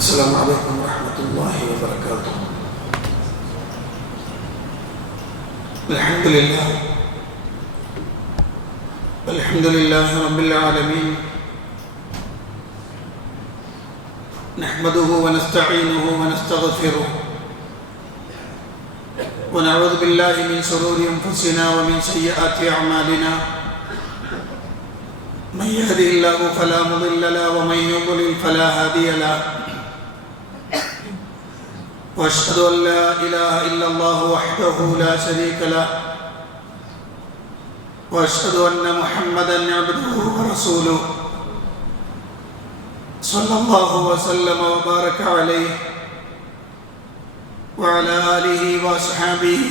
السلام عليكم ورحمة الله وبركاته. الحمد لله رب العالمين، نحمده ونستعينه ونستغفره ونعوذ بالله من شرور أنفسنا ومن سيئات أعمالنا، من يهده الله فلا مضل له ومن يضلل فلا هادي له، وأشهد أن لا إله إلا الله وحده لا شريك له، وأشهد أن محمدا عبده ورسوله صلى الله وسلم وبارك عليه وعلى آله وأصحابه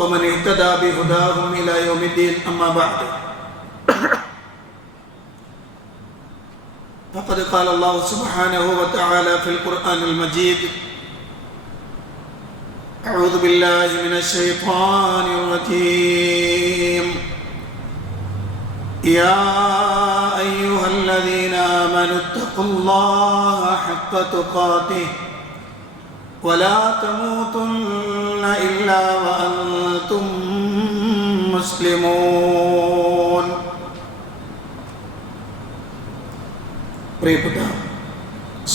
ومن اهتدى بهداهم إلى يوم الدين. أما بعد، فقد قال الله سبحانه وتعالى في القرآن المجيد: أعوذ بالله من الشيطان الرجيم، يا أيها الذين آمنوا اتقوا الله حق تقاته ولا تموتن إلا وأنتم مسلمون. പ്രിയപ്പെട്ട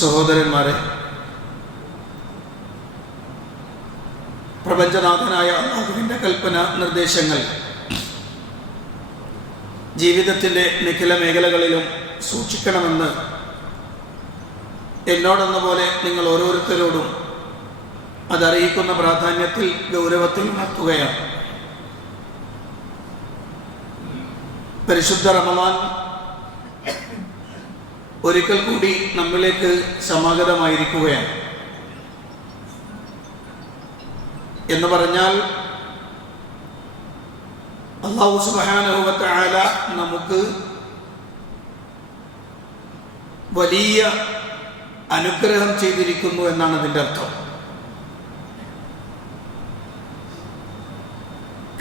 സഹോദരന്മാരെ, പ്രപഞ്ചനാഥനായ അല്ലാഹുവിൻ്റെ കൽപ്പന നിർദ്ദേശങ്ങൾ ജീവിതത്തിൻ്റെ നിഖില മേഖലകളിലും സൂക്ഷിക്കണമെന്ന് എന്നോടെന്ന പോലെ നിങ്ങൾ ഓരോരുത്തരോടും അതറിയിക്കുന്ന പ്രാധാന്യത്തിൽ ഗൗരവത്തിൽ ഉണർത്തുകയാണ്. പരിശുദ്ധ റമളാൻ ഒരിക്കൽ കൂടി നമ്മിലേക്ക് സമാഗതമായിരിക്കുകയാണ്. എന്ന് പറഞ്ഞാൽ അല്ലാഹു സുബ്ഹാനഹു വ തആല നമുക്ക് വലിയ അനുഗ്രഹം ചെയ്തിരിക്കുന്നു എന്നാണ് അതിൻ്റെ അർത്ഥം.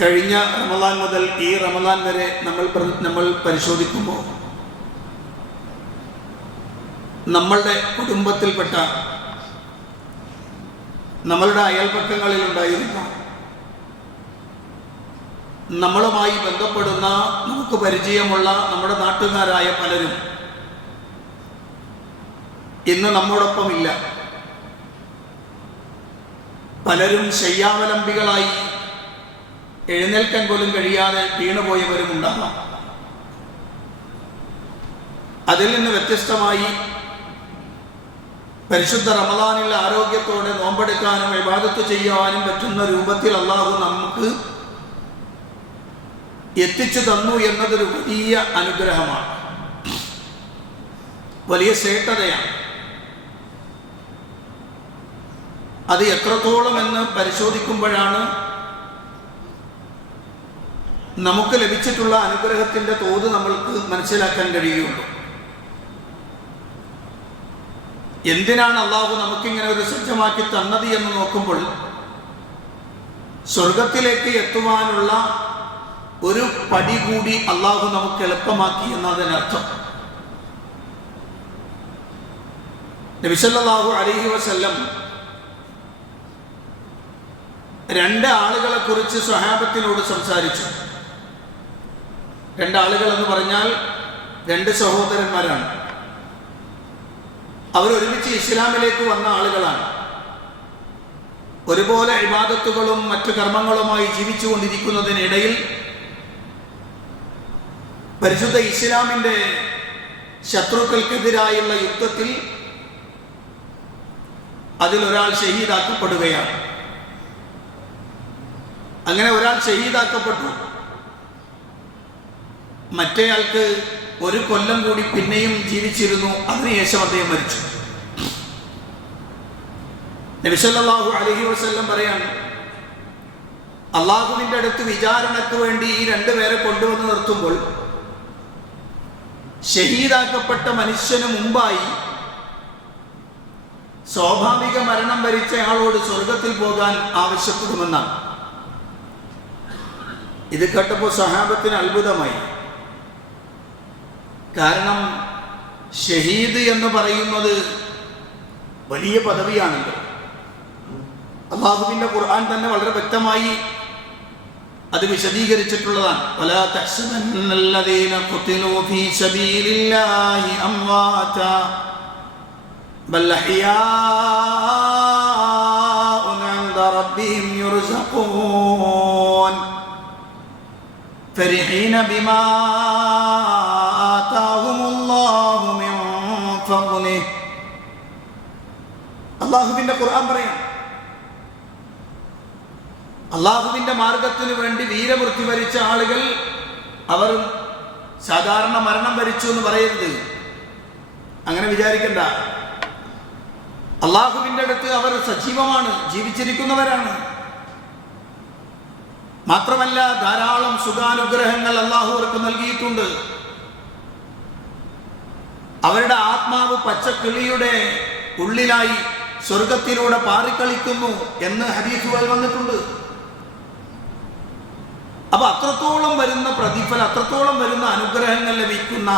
കഴിഞ്ഞ റമളാൻ മുതൽ ഈ റമളാൻ വരെ നമ്മൾ പരിശോധിക്കുമ്പോൾ നമ്മളുടെ കുടുംബത്തിൽപ്പെട്ട, നമ്മളുടെ അയൽപക്കങ്ങളിലുണ്ടായിരുന്ന, നമ്മളുമായി ബന്ധപ്പെടുന്ന, നമുക്ക് പരിചയമുള്ള നമ്മുടെ നാട്ടുകാരായ പലരും ഇന്ന് നമ്മോടൊപ്പമില്ല. പലരും ശയ്യാവലംബികളായി എഴുന്നേൽക്കാൻ പോലും കഴിയാതെ വീണുപോയവരും ഉണ്ടാകാം. അതിൽ നിന്ന് വ്യത്യസ്തമായി പരിശുദ്ധ റമളാനിൽ ആരോഗ്യത്തോടെ നോമ്പെടുക്കാനും ഇബാദത്ത് ചെയ്യുവാനും പറ്റുന്ന രൂപത്തിൽ അല്ലാഹു നമുക്ക് എത്തിച്ചു തന്നു എന്നതൊരു വലിയ അനുഗ്രഹമാണ്, വലിയ ശ്രേഷ്ഠതയാണ്. അത് എത്രത്തോളം എന്ന് പരിശോധിക്കുമ്പോഴാണ് നമുക്ക് ലഭിച്ചിട്ടുള്ള അനുഗ്രഹത്തിൻ്റെ തോത് നമ്മൾക്ക് മനസ്സിലാക്കാൻ കഴിയുള്ളൂ. എന്തിനാണ് അല്ലാഹു നമുക്കിങ്ങനെ ഒരു സജ്ജമാക്കി തന്നത് എന്ന് നോക്കുമ്പോൾ സ്വർഗത്തിലേക്ക് എത്തുവാനുള്ള ഒരു പടി കൂടി അല്ലാഹു നമുക്ക് എളുപ്പമാക്കി എന്നതിനർത്ഥം. നബി സല്ലല്ലാഹു അലൈഹി വസല്ലം രണ്ട് ആളുകളെ കുറിച്ച് സ്വഹാബത്തിനോട് സംസാരിച്ചു. രണ്ടാളുകൾ എന്ന് പറഞ്ഞാൽ രണ്ട് സഹോദരന്മാരാണ്. അവരൊരുമിച്ച് ഇസ്ലാമിലേക്ക് വന്ന ആളുകളാണ്. ഒരുപോലെ ഇബാദത്തുകളും മറ്റു കർമ്മങ്ങളുമായി ജീവിച്ചു കൊണ്ടിരിക്കുന്നതിനിടയിൽ പരിശുദ്ധ ഇസ്ലാമിൻ്റെ ശത്രുക്കൾക്കെതിരായുള്ള യുദ്ധത്തിൽ അതിലൊരാൾ ഷഹീദാക്കപ്പെടുകയാണ്. അങ്ങനെ ഒരാൾ ഷഹീദാക്കപ്പെട്ടു. മറ്റേയാൾക്ക് ഒരു കൊല്ലം കൂടി പിന്നെയും ജീവിച്ചിരുന്നു. അതിനുശേഷം അദ്ദേഹം മരിച്ചു. നബി സല്ലല്ലാഹു അലൈഹി വസല്ലം പറയാണ്, അല്ലാഹുവിൻ്റെ അടുത്ത് വിചാരണയ്ക്ക് വേണ്ടി ഈ രണ്ടുപേരെ കൊണ്ടുവന്ന് നിർത്തുമ്പോൾ ഷഹീദാക്കപ്പെട്ട മനുഷ്യന് മുമ്പായി സ്വാഭാവിക മരണം വരിച്ച ആളോട് സ്വർഗത്തിൽ പോകാൻ ആവശ്യപ്പെടുമെന്നാണ്. ഇത് കേട്ടപ്പോൾ സഹാബത്തിന് അത്ഭുതമായി. കാരണം ഷഹീദ് എന്ന് പറയുന്നത് വലിയ പദവിയാണല്ലോ. അല്ലാഹുവിന്റെ ഖുർആൻ തന്നെ വളരെ വ്യക്തമായി അത് വിശദീകരിച്ചിട്ടുള്ളതാണ്. വലാ തഹ്സബന്നല്ലദീന ഖുതിലൂ ഫീ സബീലില്ലാഹി അംവാതാ ബൽ അഹ്യാഉൻ ഇൻദ റബ്ബിഹിം യുർസഖൂൻ ഫരിഹീന ബിമാ ആതാഹുമുല്ലാഹു മിൻ ഫദ്ലിഹി. അല്ലാഹുവിന്റെ ഖുർആൻ പറയാം, അള്ളാഹുവിന്റെ മാർഗത്തിനു വേണ്ടി വീരമൃത്യു വരിച്ച ആളുകൾ അവർ സാധാരണ മരണം വരിച്ചു എന്ന് പറയരുത്. അങ്ങനെ വിചാരിക്കണ്ട. അള്ളാഹുവിന്റെ അടുത്ത് അവർ സജീവമാണ്, ജീവിച്ചിരിക്കുന്നവരാണ്. മാത്രമല്ല ധാരാളം സുഖാനുഗ്രഹങ്ങൾ അള്ളാഹു അവർക്ക് നൽകിയിട്ടുണ്ട്. അവരുടെ ആത്മാവ് പച്ചക്കിളിയുടെ ഉള്ളിലായി സ്വർഗത്തിലൂടെ പാറിക്കളിക്കുന്നു എന്ന് ഹദീസുകൾ വന്നിട്ടുണ്ട്. അപ്പൊ അത്രത്തോളം വരുന്ന പ്രതിഫലം, അത്രത്തോളം വരുന്ന അനുഗ്രഹങ്ങൾ ലഭിക്കുന്ന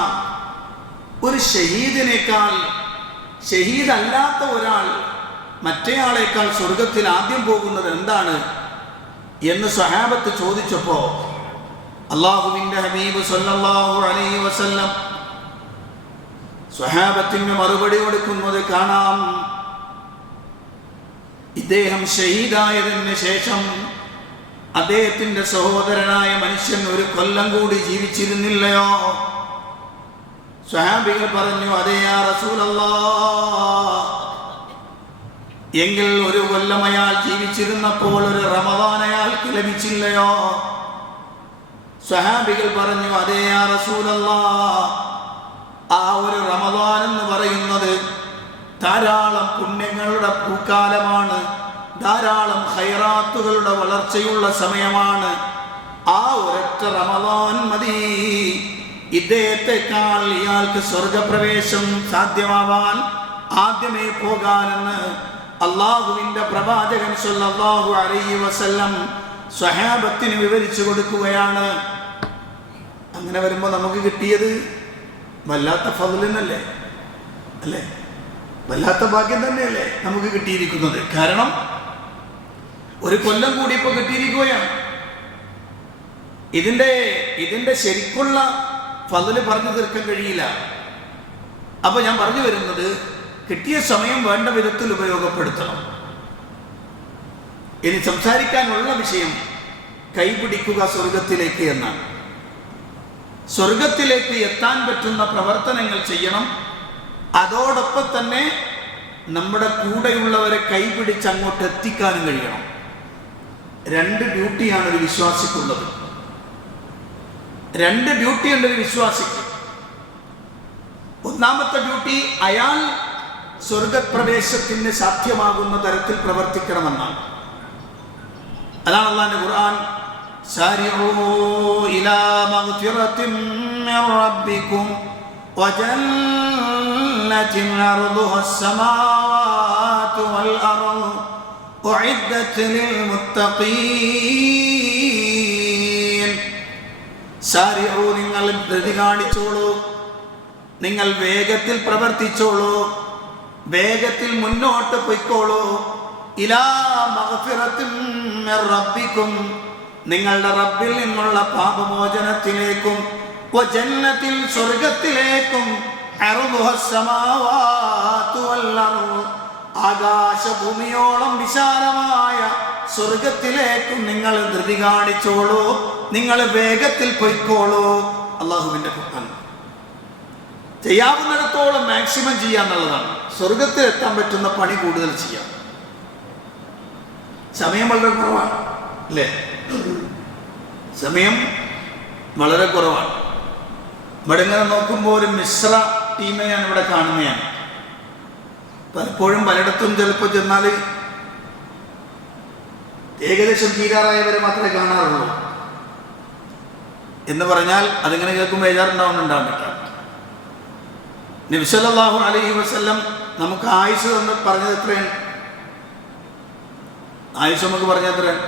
ഒരു ഷഹീദിനേക്കാൾ, ഷഹീദല്ലാത്ത ഒരാൾ മറ്റേയാളേക്കാൾ സ്വർഗത്തിൽ ആദ്യം പോകുന്നത് എന്താണ് എന്ന് സ്വഹാബത്ത് ചോദിച്ചപ്പോ അല്ലാഹുവിന്റെ ഹബീബ് സല്ലല്ലാഹു അലൈഹി വസല്ലം സ്വഹാബത്തിന് മറുപടി കൊടുക്കുന്നത് കാണാം. ഇദ്ദേഹം ഷഹീദായതിന് ശേഷം അദ്ദേഹത്തിന്റെ സഹോദരനായ മനുഷ്യൻ ഒരു കൊല്ലം കൂടി ജീവിച്ചിരുന്നില്ലയോ? സ്വഹാബികൾ പറഞ്ഞു, അതേ യാ റസൂലല്ലാഹ്. എങ്കിൽ ഒരു കൊല്ലം അയാൾ ജീവിച്ചിരുന്നപ്പോൾ ഒരു റമദാൻ അയാൾക്ക് ലഭിച്ചില്ലയോ? സ്വഹാബികൾ പറഞ്ഞു, അതേ യാ റസൂലല്ലാഹ്. ആ ഒരു റമദാൻ എന്ന് പറയുന്നത് ധാരാളം പുണ്യങ്ങളുടെ പൂക്കാലമാണ്, ധാരാളം ഖൈറാത്തുകളുടെ വളർച്ചയുള്ള സമയമാണ്. ആ ഒരൊറ്റ റമദാൻ മതി ഇദ്ദേഹത്തെക്കാൾ ഇയാൾക്ക് സ്വർഗപ്രവേശം സാധ്യമാവാൻ, ആദ്യമേ പോകാനെന്ന് അള്ളാഹുവിന്റെ പ്രവാചകൻ സല്ലല്ലാഹു അലൈഹി വസല്ലം സ്വഹാബത്തിന് വിവരിച്ചു കൊടുക്കുകയാണ്. അങ്ങനെ വരുമ്പോൾ നമുക്ക് കിട്ടിയത് വല്ലാത്ത ഫദ്ലിനല്ലേ, അല്ലേ? വല്ലാത്ത ഭാഗ്യം തന്നെയല്ലേ നമുക്ക് കിട്ടിയിരിക്കുന്നത്. കാരണം ഒരു കൊല്ലം കൂടി ഇപ്പൊ കിട്ടിയിരിക്കുകയാണ്. ഇതിന്റെ ശരിക്കുള്ള ഫദ്ല് പറഞ്ഞു തീർക്കാൻ കഴിയില്ല. അപ്പൊ ഞാൻ പറഞ്ഞു വരുന്നത്, കിട്ടിയ സമയം വേണ്ട വിധത്തിൽ ഉപയോഗപ്പെടുത്തണം. ഇനി സംസാരിക്കാനുള്ള വിഷയം കൈപിടിക്കുക സ്വർഗത്തിലേക്ക് എന്നാണ്. സ്വർഗത്തിലേക്ക് എത്താൻ പറ്റുന്ന പ്രവർത്തനങ്ങൾ ചെയ്യണം. അതോടൊപ്പം തന്നെ നമ്മുടെ കൂടെയുള്ളവരെ കൈപിടിച്ച് അങ്ങോട്ട് എത്തിക്കാനും കഴിയണം. രണ്ട് ഡ്യൂട്ടിയാണ് ഒരു വിശ്വാസിക്കുള്ളത്. രണ്ട് ഡ്യൂട്ടിയുണ്ട് ഒരു വിശ്വാസിക്ക്. ഒന്നാമത്തെ ഡ്യൂട്ടി, അയാൾ സ്വർഗപ്രവേശത്തിന് സാധ്യമാകുന്ന തരത്തിൽ പ്രവർത്തിക്കണമെന്നാണ്. അതാണ് അല്ലാഹുവിന്റെ ഖുർആൻ, സാരിഊ ഇലാ മഗ്ഫിറത്തിൻ മിർ റബ്ബിക്കും വജന്നത്തിൻ അർദുഹാ അസ്സമാവാതു വൽ അർദ് ഉഇദ്ദത് ലിൽ മുത്തഖീൻ. സാരിഊ, നിങ്ങൾ ധൃതി കാണിച്ചോളൂ, നിങ്ങൾ വേഗത്തിൽ പ്രവർത്തിച്ചോളൂ, വേഗത്തിൽ മുന്നോട്ട് പൊയ്ക്കോളൂ. ഇലാ മഗ്ഫിറത്തിൻ മിർ റബ്ബിക്കും, നിങ്ങളുടെ റബ്ബിൽ നിന്നുള്ള പാപമോചനത്തിലേക്കും, വജന്നത്തിൽ സ്വർഗത്തിലേക്കും, അർദുഹാ അസ്സമാവാതു വൽ അർദ്, ആകാശഭൂമിയോളം വിശാലമായ സ്വർഗത്തിലേക്കും നിങ്ങൾ ധൃതി കാണിച്ചോളൂ, നിങ്ങൾ വേഗത്തിൽ പൊയ്ക്കോളൂ. അള്ളാഹുവിന്റെ ഖുർആൻ. ചെയ്യാവുന്നിടത്തോളം മാക്സിമം ചെയ്യാന്നുള്ളതാണ്. സ്വർഗത്തിൽ എത്താൻ പറ്റുന്ന പണി കൂടുതൽ ചെയ്യാം. സമയം വളരെ കുറവാണ്, അല്ലേ? സമയം വളരെ കുറവാണ്. ഇവിടെ ഇങ്ങനെ നോക്കുമ്പോൾ ഒരു മിശ്ര ടീമെ ഞാൻ ഇവിടെ കാണുന്നതാണ്. പലപ്പോഴും പലയിടത്തും ചിലപ്പോൾ ചെന്നാൽ ഏകദേശം തീരാറായവരെ മാത്രമേ കാണാറുള്ളൂ. എന്ന് പറഞ്ഞാൽ അതിങ്ങനെ കേൾക്കുമ്പോൾ ബേജാറുണ്ടാവുന്നുണ്ടാവില്ല. നബി സല്ലല്ലാഹു അലൈഹി വസല്ലം നമുക്ക് ആയുസ് എന്ന് പറഞ്ഞത് എത്രയാണ്? ആയുസ് നമുക്ക് പറഞ്ഞത് എത്രയാണ്?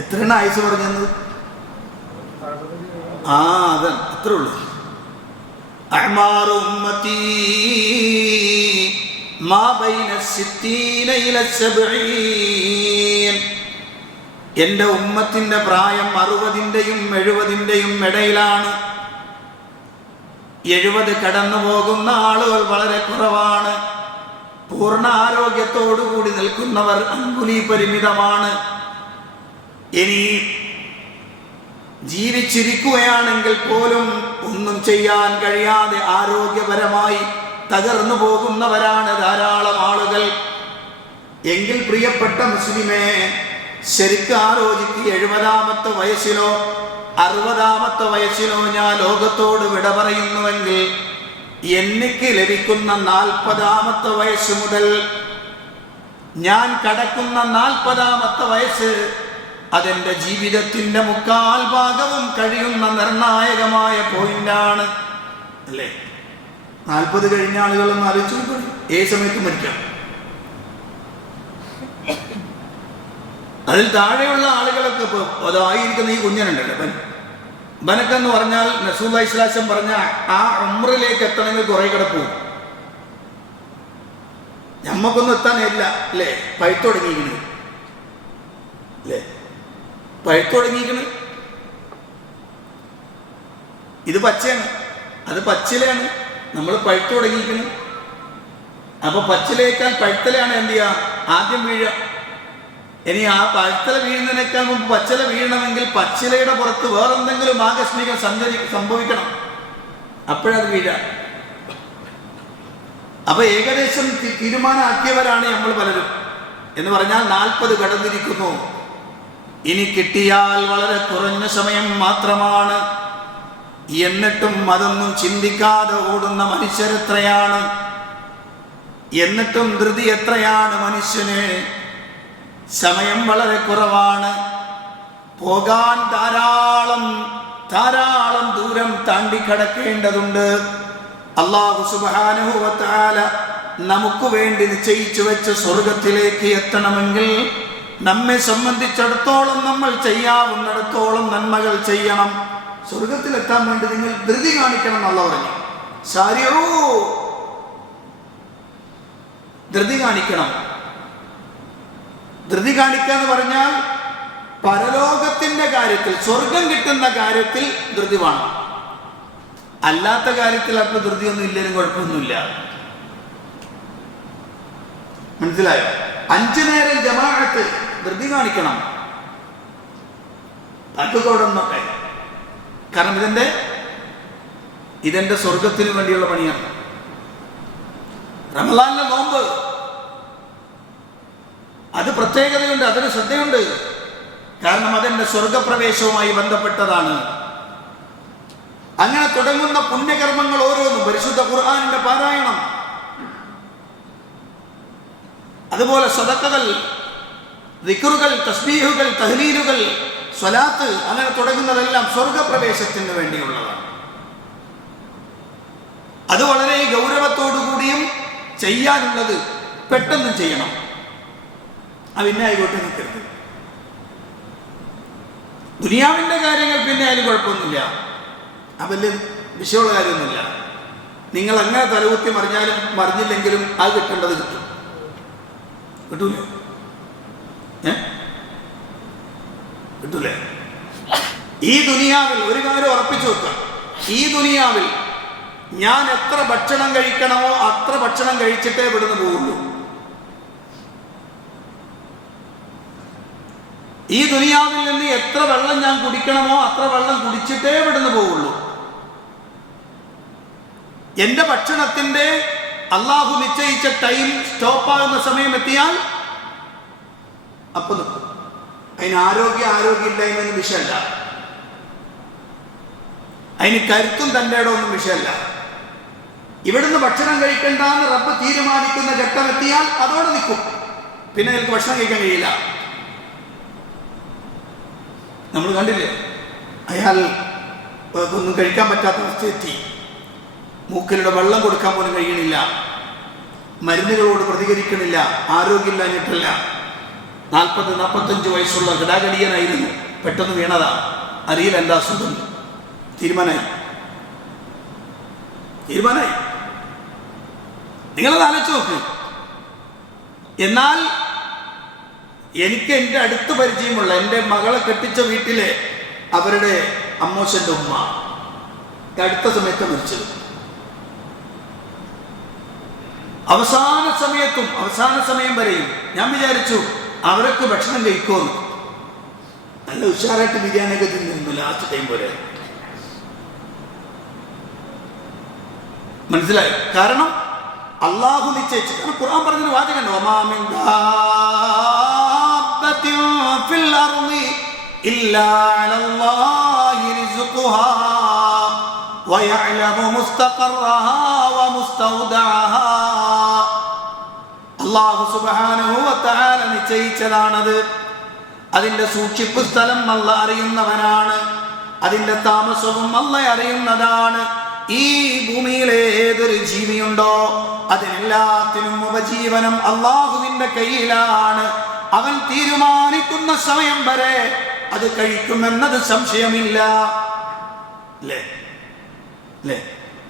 എത്രയാണ് ആയുസ് പറഞ്ഞത്? അതെ, അത്രേ ഉള്ളൂ. അഅ്മാറു ഉമ്മത്തി മാ ബൈന 60 ഇല 70. എൻ്റെ ഉമ്മത്തിൻ്റെ പ്രായം 60-ൻ്റെയും 70-ൻ്റെയും ഇടയിലാണ്. 70 കടന്നു പോകുന്ന ആളുകൾ വളരെ കുറവാണ്. പൂർണ്ണ ആരോഗ്യത്തോടുകൂടി നിൽക്കുന്നവർ അങ്കുലി പരിമിതമാണ്. ഇനി ജീവിച്ചിരിക്കുകയാണെങ്കിൽ പോലും ഒന്നും ചെയ്യാൻ കഴിയാതെ ആരോഗ്യപരമായി തകർന്നു പോകുന്നവരാണ് ധാരാളം ആളുകൾ. എങ്കിൽ പ്രിയപ്പെട്ട മുസ്ലിമേ, ശരിക്കും ആലോചിക്കുക. 70-ാമത്തെ വയസ്സിലോ 60-ാമത്തെ വയസ്സിലോ ഞാൻ ലോകത്തോട് വിട പറയുന്നുവെങ്കിൽ എനിക്ക് ലഭിക്കുന്ന 40-ാമത്തെ വയസ്സ് മുതൽ ഞാൻ കടക്കുന്ന 40-ാമത്തെ വയസ്സ് അതെൻ്റെ ജീവിതത്തിൻ്റെ 3/4 ഭാഗവും കഴിയുന്ന നിർണായകമായ പോയിന്റാണ്. അല്ലേ? 40 കഴിഞ്ഞ ആളുകളൊന്നും ആലോചിച്ചു ഏത് സമയത്ത് മരിക്കാം. അതിൽ താഴെയുള്ള ആളുകളൊക്കെ ഇപ്പോൾ അതായിരിക്കുന്ന ഈ കുഞ്ഞനുണ്ടല്ലോ ബനക്കെന്ന് പറഞ്ഞാൽ റസൂലുള്ളാഹി സ്വല്ലല്ലാഹു അലൈഹി വസല്ലം പറഞ്ഞ ആ ഉംറയിലേക്ക് എത്തണമെങ്കിൽ കുറേ കിടപ്പും ഞമ്മക്കൊന്നും എത്താനില്ല. അല്ലേ? പഴുത്തുടങ്ങിയിരിക്കണ്. അല്ലേ? പഴുത്തുടങ്ങിയിരിക്കണ്. ഇത് പച്ചയാണ്, അത് പച്ചിലയാണ്. നമ്മൾ പഴുത്തു തുടങ്ങിയിരിക്കുന്നു. അപ്പൊ പച്ചിലേക്കാൾ പഴുത്തലാണ് എന്ത് ചെയ്യുക? ആദ്യം വീഴുക. ഇനി ആ പഴുത്തല വീഴുന്നതിനേക്കാൾ മുമ്പ് പച്ചില വീഴണമെങ്കിൽ പച്ചിലയുടെ പുറത്ത് വേറെന്തെങ്കിലും ആകസ്മികം സംഭവിക്കണം, അപ്പോഴത് വീഴാം. അപ്പൊ ഏകദേശം തീരുമാനമാക്കിയവരാണ് നമ്മൾ പലരും. എന്ന് പറഞ്ഞാൽ 40 കടന്നിരിക്കുന്നു. ഇനി കിട്ടിയാൽ വളരെ കുറഞ്ഞ സമയം മാത്രമാണ്. എന്നിട്ടും അതൊന്നും ചിന്തിക്കാതെ ഓടുന്ന മനുഷ്യരെത്രയാണ്? എന്നിട്ടും ധൃതി എത്രയാണ് മനുഷ്യന്? സമയം വളരെ കുറവാണ്. പോകാൻ ധാരാളം ദൂരം താണ്ടിക്കടക്കേണ്ടതുണ്ട്. അല്ലാഹു സുബ്ഹാനഹു വ തആല നമുക്ക് വേണ്ടി നിശ്ചയിച്ചു വെച്ച സ്വർഗത്തിലേക്ക് എത്തണമെങ്കിൽ നമ്മെ സംബന്ധിച്ചിടത്തോളം നമ്മൾ ചെയ്യാവുന്നിടത്തോളം നന്മകൾ ചെയ്യണം. സ്വർഗത്തിലെത്താൻ വേണ്ടി നിങ്ങൾ ധൃതി കാണിക്കണം എന്നല്ല പറഞ്ഞു. സാരിയോ ധൃതി കാണിക്കണം. ധൃതി കാണിക്കുക എന്ന് പറഞ്ഞാൽ പരലോകത്തിന്റെ കാര്യത്തിൽ, സ്വർഗം കിട്ടുന്ന കാര്യത്തിൽ ധൃതി വേണം. അല്ലാത്ത കാര്യത്തിൽ അപ്പോൾ ധൃതിയൊന്നും ഇല്ലെങ്കിലും കുഴപ്പമൊന്നുമില്ല. മനസ്സിലായോ? 5 നേരം ജമാഅത്ത് ധൃതി കാണിക്കണം. അതുകൊണ്ടൊന്നൊക്കെ കാരണം ഇതെന്റെ സ്വർഗത്തിന് വേണ്ടിയുള്ള പണിയാണ്. റമളാനിലെ നോമ്പ് അത് പ്രത്യേകതയുണ്ട്, അതിന് ശ്രദ്ധയുണ്ട്. കാരണം അതെന്റെ സ്വർഗപ്രവേശവുമായി ബന്ധപ്പെട്ടതാണ്. അങ്ങനെ തുടങ്ങുന്ന പുണ്യകർമ്മങ്ങൾ ഓരോന്നും, പരിശുദ്ധ ഖുർആനിന്റെ പാരായണം, അതുപോലെ സദഖകൾ, ദിക്റുകൾ, തസ്ബീഹുകൾ, തഹ്ലീലുകൾ, സ്വലാത്ത്, അങ്ങനെ തുടങ്ങുന്നതെല്ലാം സ്വർഗപ്രവേശത്തിന് വേണ്ടിയുള്ളതാണ്. അത് വളരെ ഗൗരവത്തോടു കൂടിയും ചെയ്യാനുള്ളത് പെട്ടെന്ന് ചെയ്യണം. പിന്നെ ആയിക്കോട്ടെ നിൽക്കരുത്. ദുനിയാവിന്റെ കാര്യങ്ങൾ പിന്നെ അതിന് കുഴപ്പമൊന്നുമില്ല, വലിയ വിഷയമുള്ള കാര്യമൊന്നുമില്ല. നിങ്ങൾ അങ്ങനെ തലകുത്തി മറിഞ്ഞാലും മറിഞ്ഞില്ലെങ്കിലും അത് കിട്ടേണ്ടത് കിട്ടും. കിട്ടൂലേ? കിട്ടൂലേ? ഈ ദുനിയാവിൽ ഒരു കാര്യം ഉറപ്പിച്ചു വെക്കാം. ഈ ദുനിയാവിൽ ഞാൻ എത്ര ഭക്ഷണം കഴിക്കണമോ അത്ര ഭക്ഷണം കഴിച്ചിട്ടേ ഇവിടുന്ന് പോവുള്ളൂ. ഈ ദുനിയാവിൽ നിന്ന് എത്ര വെള്ളം ഞാൻ കുടിക്കണമോ അത്ര വെള്ളം കുടിച്ചിട്ടേ ഇവിടുന്ന് പോവുള്ളൂ. എന്റെ ഭക്ഷണത്തിന്റെ അള്ളാഹു നിശ്ചയിച്ച ടൈം സ്റ്റോപ്പാകുന്ന സമയം എത്തിയാൽ അപ്പൊ നിൽക്കും. അതിന് ആരോഗ്യമില്ലായ്മയൊന്നും വിഷയമല്ല, അതിന് കരുത്തും തൻ്റെ ഇടമൊന്നും വിഷയമല്ല. ഇവിടുന്ന് ഭക്ഷണം കഴിക്കണ്ടെന്ന് റബ്ബ് തീരുമാനിക്കുന്ന ഘട്ടം എത്തിയാൽ അതോടെ നിൽക്കും. പിന്നെ എനിക്ക് ഭക്ഷണം കഴിക്കാൻ കഴിയില്ല. നമ്മൾ കണ്ടില്ലേ, അയാൾ ഒന്നും കഴിക്കാൻ പറ്റാത്ത അവസ്ഥയെത്തി. മൂക്കിലൂടെ വെള്ളം കൊടുക്കാൻ പോലും കഴിയണില്ല, മരുന്നുകളോട് പ്രതികരിക്കണില്ല, ആരോഗ്യമില്ലാഞ്ഞിട്ടല്ല. 40-45 വയസ്സുള്ള ഗടാഗടിയനായിരുന്നു, പെട്ടെന്ന് വീണതാ, അറിയില്ല എന്താ അസുഖം, തീരുമാനമായി. തീരുമാനമായി. നിങ്ങളത് ആലോചിച്ച് നോക്ക്. എന്നാൽ എനിക്ക് എൻ്റെ അടുത്ത് പരിചയമുള്ള എൻ്റെ മകളെ കെട്ടിച്ച വീട്ടിലെ അവരുടെ അമ്മോശൻ്റെ ഉമ്മ അടുത്ത സമയത്ത് മരിച്ചത്. അവസാന സമയം വരെയും ഞാൻ വിചാരിച്ചു അവരൊക്കെ ഭക്ഷണം കഴിക്കുമെന്ന്. നല്ല ഉഷാറായിട്ട് ബിരിയാണിയൊക്കെ തിന്നിരുന്നു ലാസ്റ്റ് ടൈം പോലെ. മനസ്സിലായി? കാരണം അള്ളാഹു നിശ്ചയിച്ചു. കാരണം ഖുർആൻ പറഞ്ഞൊരു വാചകമുണ്ട്, വമാ മിൻ ദാബത്തിൻ ഫിൽ അർളി ഇല്ലാ അലല്ലാഹി റിസ്ഖുഹാ വയഅലമു മുസ്തഖറഹാ വമുസ്തൗദഅഹാ. അല്ലാഹു സുബ്ഹാനഹു വ തആല നിശ്ചയിച്ചതാണത്. അതിന്റെ സൂക്ഷിപ്പ് സ്ഥലം അല്ലാഹ് അറിയുന്നവനാണ്. അതിന്റെ താമസവും അല്ലാഹ് അറിയുന്നതാണ്. ഈ ഭൂമിയിലെ ഏതൊരു ജീവിയുണ്ടോ അതിനെല്ലാത്തിനും ഉപജീവനം അള്ളാഹുവിന്റെ കയ്യിലാണ്. അവൻ തീരുമാനിക്കുന്ന സമയം വരെ അത് കഴിക്കുമെന്നത് സംശയമില്ല. അല്ലേ?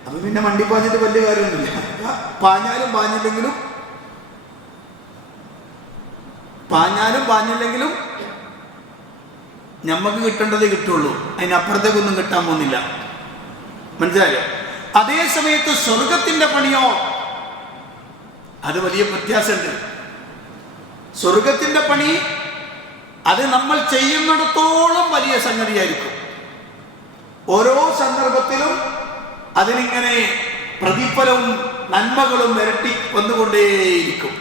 അപ്പൊ പിന്നെ വണ്ടി പാഞ്ഞിട്ട് വലിയ കാര്യമൊന്നുമില്ല. പാഞ്ഞാലും പാഞ്ഞില്ലെങ്കിലും ഞമ്മക്ക് കിട്ടേണ്ടതേ കിട്ടുള്ളൂ. അതിനപ്പുറത്തേക്കൊന്നും കിട്ടാൻ പോകുന്നില്ല. മനസ്സിലായോ? അതേ സമയത്ത് സ്വർഗത്തിന്റെ പണിയോ അത് വലിയ വ്യത്യാസമുണ്ട്. സ്വർഗത്തിന്റെ പണി അത് നമ്മൾ ചെയ്യുന്നിടത്തോളം വലിയ സംഗതിയായിരിക്കും. ഓരോ സന്ദർഭത്തിലും അതിനിങ്ങനെ പ്രതിഫലവും നന്മകളും ഇരട്ടി വന്നുകൊണ്ടേയിരിക്കും.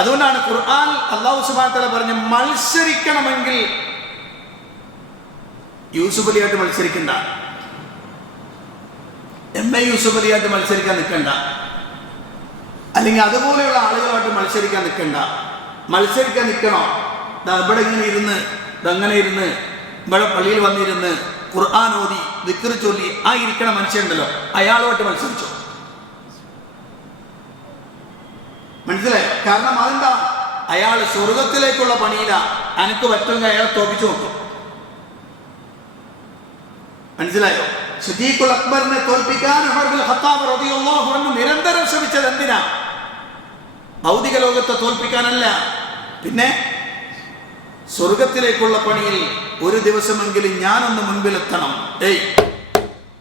അതുകൊണ്ടാണ് ഖുർആൻ അല്ലാഹു സുബ്ഹാനഹു വ തആല പറഞ്ഞു, മത്സരിക്കണമെങ്കിൽ യൂസുഫ് അലിയായിട്ട് മത്സരിക്കണ്ട, യൂസുഫ് അലിയായിട്ട് മത്സരിക്കാൻ നിൽക്കണ്ട, അല്ലെങ്കിൽ അതുപോലെയുള്ള ആളുകളുമായിട്ട് മത്സരിക്കാൻ നിൽക്കണ്ട. മത്സരിക്കാൻ നിൽക്കണോ? ഇവിടെ ഇങ്ങനെ ഇരുന്ന് ഇവിടെ പള്ളിയിൽ വന്നിരുന്ന് ഖുർആൻ ഓതി ദിക്ർ ചൊല്ലി ആ ഇരിക്കണ മനുഷ്യനുണ്ടല്ലോ, അയാളുമായിട്ട് മത്സരിച്ചോ. മനസ്സിലായോ? കാരണം അതെന്താ, അയാൾ സ്വർഗത്തിലേക്കുള്ള പണിയില. അനക്ക് പറ്റുമെങ്കിൽ അയാളെ തോപ്പിച്ചു നോക്കും. മനസ്സിലായോ? സിദ്ദീഖുൽ അക്ബറിനെ തോൽപ്പിക്കാൻ ഉമർ ബിൻ ഖത്താബ് റളിയല്ലാഹു അൻഹു നിരന്തരം ശ്രമിച്ചത് എന്തിനാ? ഭൗതിക ലോകത്തെ തോൽപ്പിക്കാനല്ല, പിന്നെ സ്വർഗത്തിലേക്കുള്ള പണിയിൽ ഒരു ദിവസമെങ്കിലും ഞാനൊന്ന് മുൻപിലെത്തണം.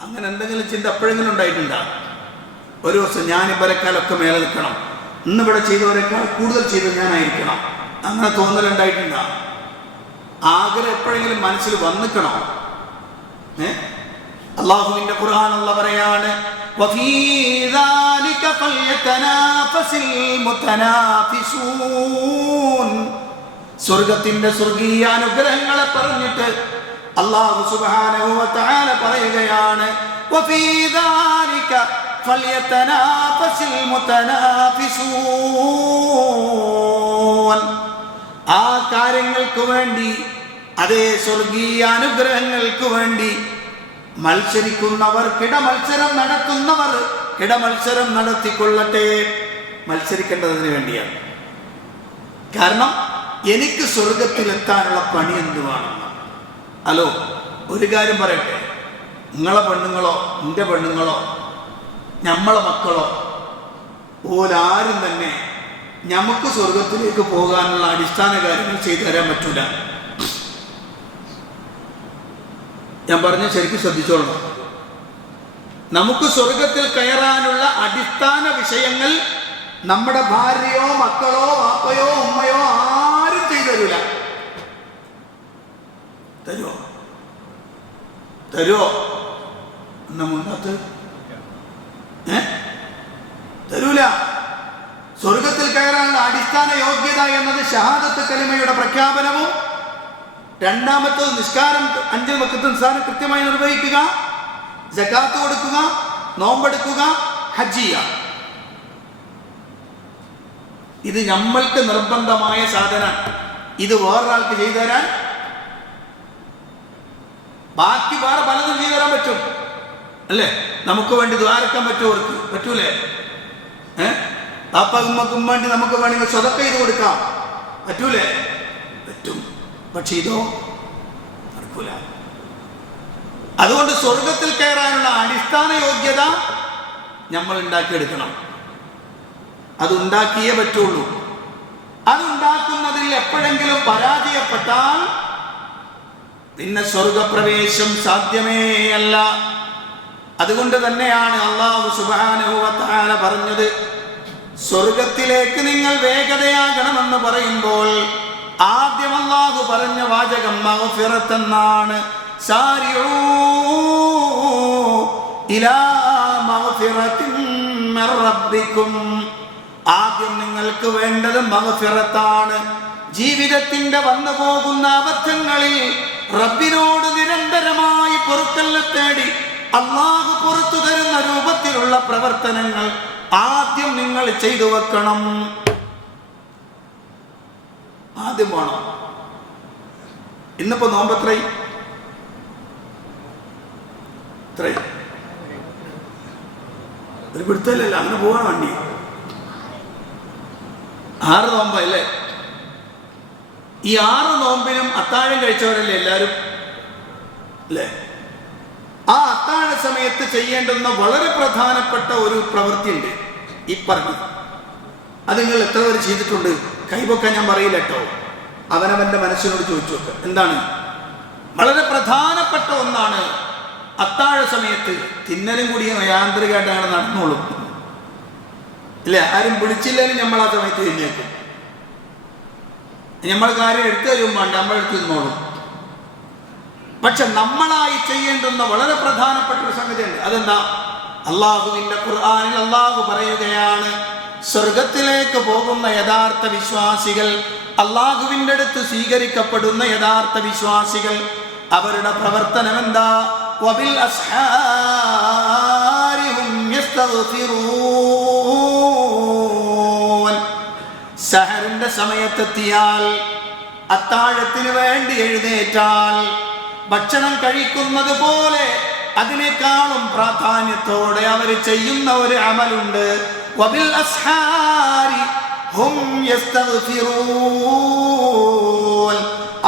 അങ്ങനെ എന്തെങ്കിലും ചിന്ത എപ്പോഴെങ്കിലും ഉണ്ടായിട്ടുണ്ടോ? ഒരു ദിവസം ഞാൻ ഇവരെക്കാളൊക്കെ മേലെ നിൽക്കണം, ഇന്നിവിടെ ചെയ്തവരെക്കാൾ കൂടുതൽ ചെയ്ത് ഞാനായിരിക്കണം, അങ്ങനെ തോന്നലുണ്ടായിട്ടുണ്ടോ? ആഗ്രഹം എപ്പോഴെങ്കിലും മനസ്സിൽ വന്നിക്കണോ? അല്ലാഹുവിന്റെ ഖുർആൻ അല്ലാഹു പറയാണ്, വഫീ ദാലിക ഫൽയതനാഫസിൽ മുതനാഫിസൂൻ. സ്വർഗത്തിന്റെ സ്വർഗീയ അനുഗ്രഹങ്ങളെ പറഞ്ഞിട്ട് അല്ലാഹു സുബ്ഹാനഹു വ തആല പറയുകയാണ്, വഫീ ദാലിക ഫൽയതനാഫസിൽ മുതനാഫിസൂൻ. ആ കാര്യങ്ങൾക്ക് വേണ്ടി, അതേ സ്വർഗീയ അനുഗ്രഹങ്ങൾക്ക് വേണ്ടി മത്സരിക്കുന്നവർ, കിടമത്സരം നടത്തുന്നവർ കിടമത്സരം നടത്തിക്കൊള്ളട്ടെ. മത്സരിക്കേണ്ടതിന് വേണ്ടിയാണ്. കാരണം എനിക്ക് സ്വർഗത്തിലെത്താനുള്ള പണി എന്തുവാണെന്ന്. ഹലോ, ഒരു കാര്യം പറയട്ടെ, നിങ്ങളെ പെണ്ണുങ്ങളോ എൻ്റെ പെണ്ണുങ്ങളോ നമ്മളെ മക്കളോ ഓലാരും തന്നെ നമുക്ക് സ്വർഗത്തിലേക്ക് പോകാനുള്ള അടിസ്ഥാന കാര്യങ്ങൾ ചെയ്തു തരാൻ പറ്റൂല. ഞാൻ പറഞ്ഞ ശരിക്കും ശ്രദ്ധിച്ചോളണം. നമുക്ക് സ്വർഗത്തിൽ കയറാനുള്ള അടിസ്ഥാന വിഷയങ്ങൾ നമ്മുടെ ഭാര്യയോ മക്കളോ വാപ്പയോ ഉമ്മയോ ആരും ചെയ്തു തരൂല. തരുമോ എന്നാ മുന്നോട്ട് തരൂല. സ്വർഗത്തിൽ കയറാനുള്ള അടിസ്ഥാന യോഗ്യത എന്നത് ഷഹാദത്ത് കലിമയുടെ പ്രഖ്യാപനവും, രണ്ടാമത്തത് നിസ്കാരം 5 വഖ്ത് നിസ്കാരം കൃത്യമായി നിർവഹിക്കുക, സകാത്ത് കൊടുക്കുക, നോമ്പെടുക്കുക, ഹജ്ജ് ചെയ്യുക. ഇത് നമ്മൾക്ക് നിർബന്ധമായ സാധനം. ഇത് വേറൊരാൾക്ക് ചെയ്തു തരാൻ, ബാക്കി വേറെ പലതും ചെയ്തു തരാൻ പറ്റും അല്ലേ? നമുക്ക് വേണ്ടി ദ്വാരക്കാൻ പറ്റുമവർക്ക് പറ്റൂലേ? പാപ്പകുമ്മക്കും വേണ്ടി നമുക്ക് വേണമെങ്കിൽ സ്വതക്ക ചെയ്ത് കൊടുക്കാം, പറ്റൂലേ? പറ്റും. പക്ഷെ ഇതോ നടക്കൂല. അതുകൊണ്ട് സ്വർഗത്തിൽ കയറാനുള്ള അടിസ്ഥാന യോഗ്യത നമ്മൾ ഉണ്ടാക്കിയെടുക്കണം. അതുണ്ടാക്കിയേ പറ്റുള്ളൂ. അതുണ്ടാക്കുന്നതിൽ എപ്പോഴെങ്കിലും പരാജയപ്പെട്ടാൽ പിന്നെ സ്വർഗപ്രവേശം സാധ്യമേ അല്ല. അതുകൊണ്ട് തന്നെയാണ് അല്ലാഹു സുബ്ഹാനഹു വ തആല പറഞ്ഞത്, സ്വർഗത്തിലേക്ക് നിങ്ങൾ വേഗതയാകണമെന്ന് പറയുമ്പോൾ ആദ്യം അല്ലാഹു പറഞ്ഞ വാചകം മഗ്ഫിറത്ത് എന്നാണ്. സാരിഊ ഇലാ മഗ്ഫിറത്തിൻ മിർ റബ്ബിക്കും. ആദ്യം നിങ്ങൾക്ക് വേണ്ടത് മഗ്ഫിറത്താണ്. ജീവിതത്തിന്റെ വന്നു പോകുന്ന അബദ്ധങ്ങളിൽ റബ്ബിനോട് നിരന്തരമായി പൊറുക്കലിനെ തേടി അല്ലാഹു പുറത്തു തരുന്ന രൂപത്തിലുള്ള പ്രവർത്തനങ്ങൾ ആദ്യം നിങ്ങൾ ചെയ്തു വെക്കണം. ആദ്യം വേണം. ഇന്നിപ്പോ നോമ്പത്രയും ഒരു പിടുത്തല്ലല്ലോ, അങ്ങനെ പോവാൻ വേണ്ടി 6 നോമ്പല്ലേ? ഈ 6 നോമ്പിനും അത്താഴം കഴിച്ചവരല്ലേ എല്ലാവരും അല്ലേ? ആ അത്താഴ സമയത്ത് ചെയ്യേണ്ടുന്ന വളരെ പ്രധാനപ്പെട്ട ഒരു പ്രവൃത്തിയുണ്ട് ഈ പറഞ്ഞത്. അത് നിങ്ങൾ എത്ര പേര് ചെയ്തിട്ടുണ്ട്? കൈവക്കാൻ ഞാൻ പറയില്ല കേട്ടോ, അവനവന്റെ മനസ്സിനോട് ചോദിച്ചു നോക്കുക. എന്താണ് വളരെ പ്രധാനപ്പെട്ട ഒന്നാണ് അത്താഴ സമയത്ത്. തിന്നലും കൂടിയും യാന്ത്രികമായിട്ടാണ് നടന്നോളും ഇല്ല, ആരും വിളിച്ചില്ലെങ്കിലും നമ്മൾ ആ സമയത്ത് തിന്നേക്കും. നമ്മൾ കാര്യം എടുത്തു തരുമ്പോൾ നമ്മളെടുത്ത് തിന്നോളും. പക്ഷെ നമ്മളായി ചെയ്യേണ്ടുന്ന വളരെ പ്രധാനപ്പെട്ട ഒരു സംഗതിയുണ്ട്. അതെന്താ? അള്ളാഹുവിന്റെ ഖുർആനിൽ അള്ളാഹു പറയുകയാണ്, സ്വർഗത്തിലേക്ക് പോകുന്ന യഥാർത്ഥ വിശ്വാസികൾ, അള്ളാഹുവിന്റെ അടുത്ത് സ്വീകരിക്കപ്പെടുന്ന യഥാർത്ഥ വിശ്വാസികൾ, അവരുടെ പ്രവർത്തനം എന്താ? വബിൽ അസ്ഹാരി ഹും യസ്തഗ്ഫിറൂൻ. സഹറിന്റെ സമയത്തെത്തിയാൽ, അത്താഴത്തിന് വേണ്ടി എഴുന്നേറ്റാൽ, ഭക്ഷണം കഴിക്കുന്നത് പോലെ അതിനേക്കാളും പ്രാധാന്യത്തോടെ അവർ ചെയ്യുന്ന ഒരു അമലുണ്ട്. വബിൽ അസ്ഹാരി ഹും യസ്തഗ്ഫിറൂൻ.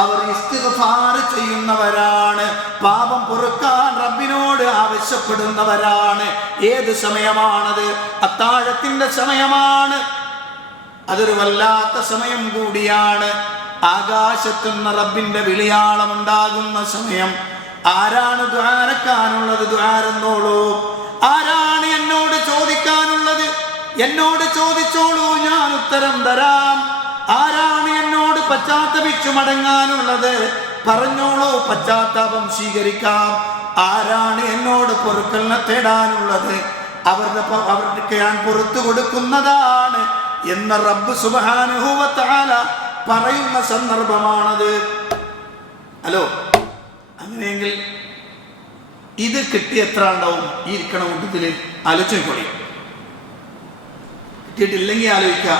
അവർ ഇസ്തിഗ്ഫാർ ചെയ്യുന്നവരാണ്, പാപം പൊറുക്കാൻ റബ്ബിനോട് ആവശ്യപ്പെടുന്നവരാണ്. ഏത് സമയമാണത്? അത്താഴത്തിന്റെ സമയമാണ്. അതൊരു വല്ലാത്ത സമയം കൂടിയാണ്. ആകാശത്തുനിന്ന് റബ്ബിന്റെ വിളിയാളം ഉണ്ടാകുന്ന സമയം. ആരാണ് ദ്വാരക്കാനുള്ളത്? ദ്വാരന്നോളൂ. ആരാണ് എന്നോട് ചോദിക്കാനുള്ളത്? എന്നോട് ചോദിച്ചോളൂ, ഞാൻ ഉത്തരം തരാം. ആരാണ് എന്നോട് പശ്ചാത്തപിച്ചു മടങ്ങാനുള്ളത്? പറഞ്ഞോളൂ, പശ്ചാത്താപം സ്വീകരിക്കാം. ആരാണ് എന്നോട് പൊറുക്കലിനെ തേടാനുള്ളത്? അവർക്ക് ഞാൻ പുറത്തു കൊടുക്കുന്നതാണ് എന്ന് റബ്ബ് സുബ്ഹാനഹു വ തആല പറയുന്ന സന്ദർഭമാണത്. ഹലോ, അങ്ങനെയെങ്കിൽ ഇത് കിട്ടി എത്ര ഉണ്ടാവും ഈ ഇരിക്കണ കൂട്ടത്തിൽ? ആലോചിക്കോളി. കിട്ടിയിട്ടില്ലെങ്കിൽ ആലോചിക്കുക.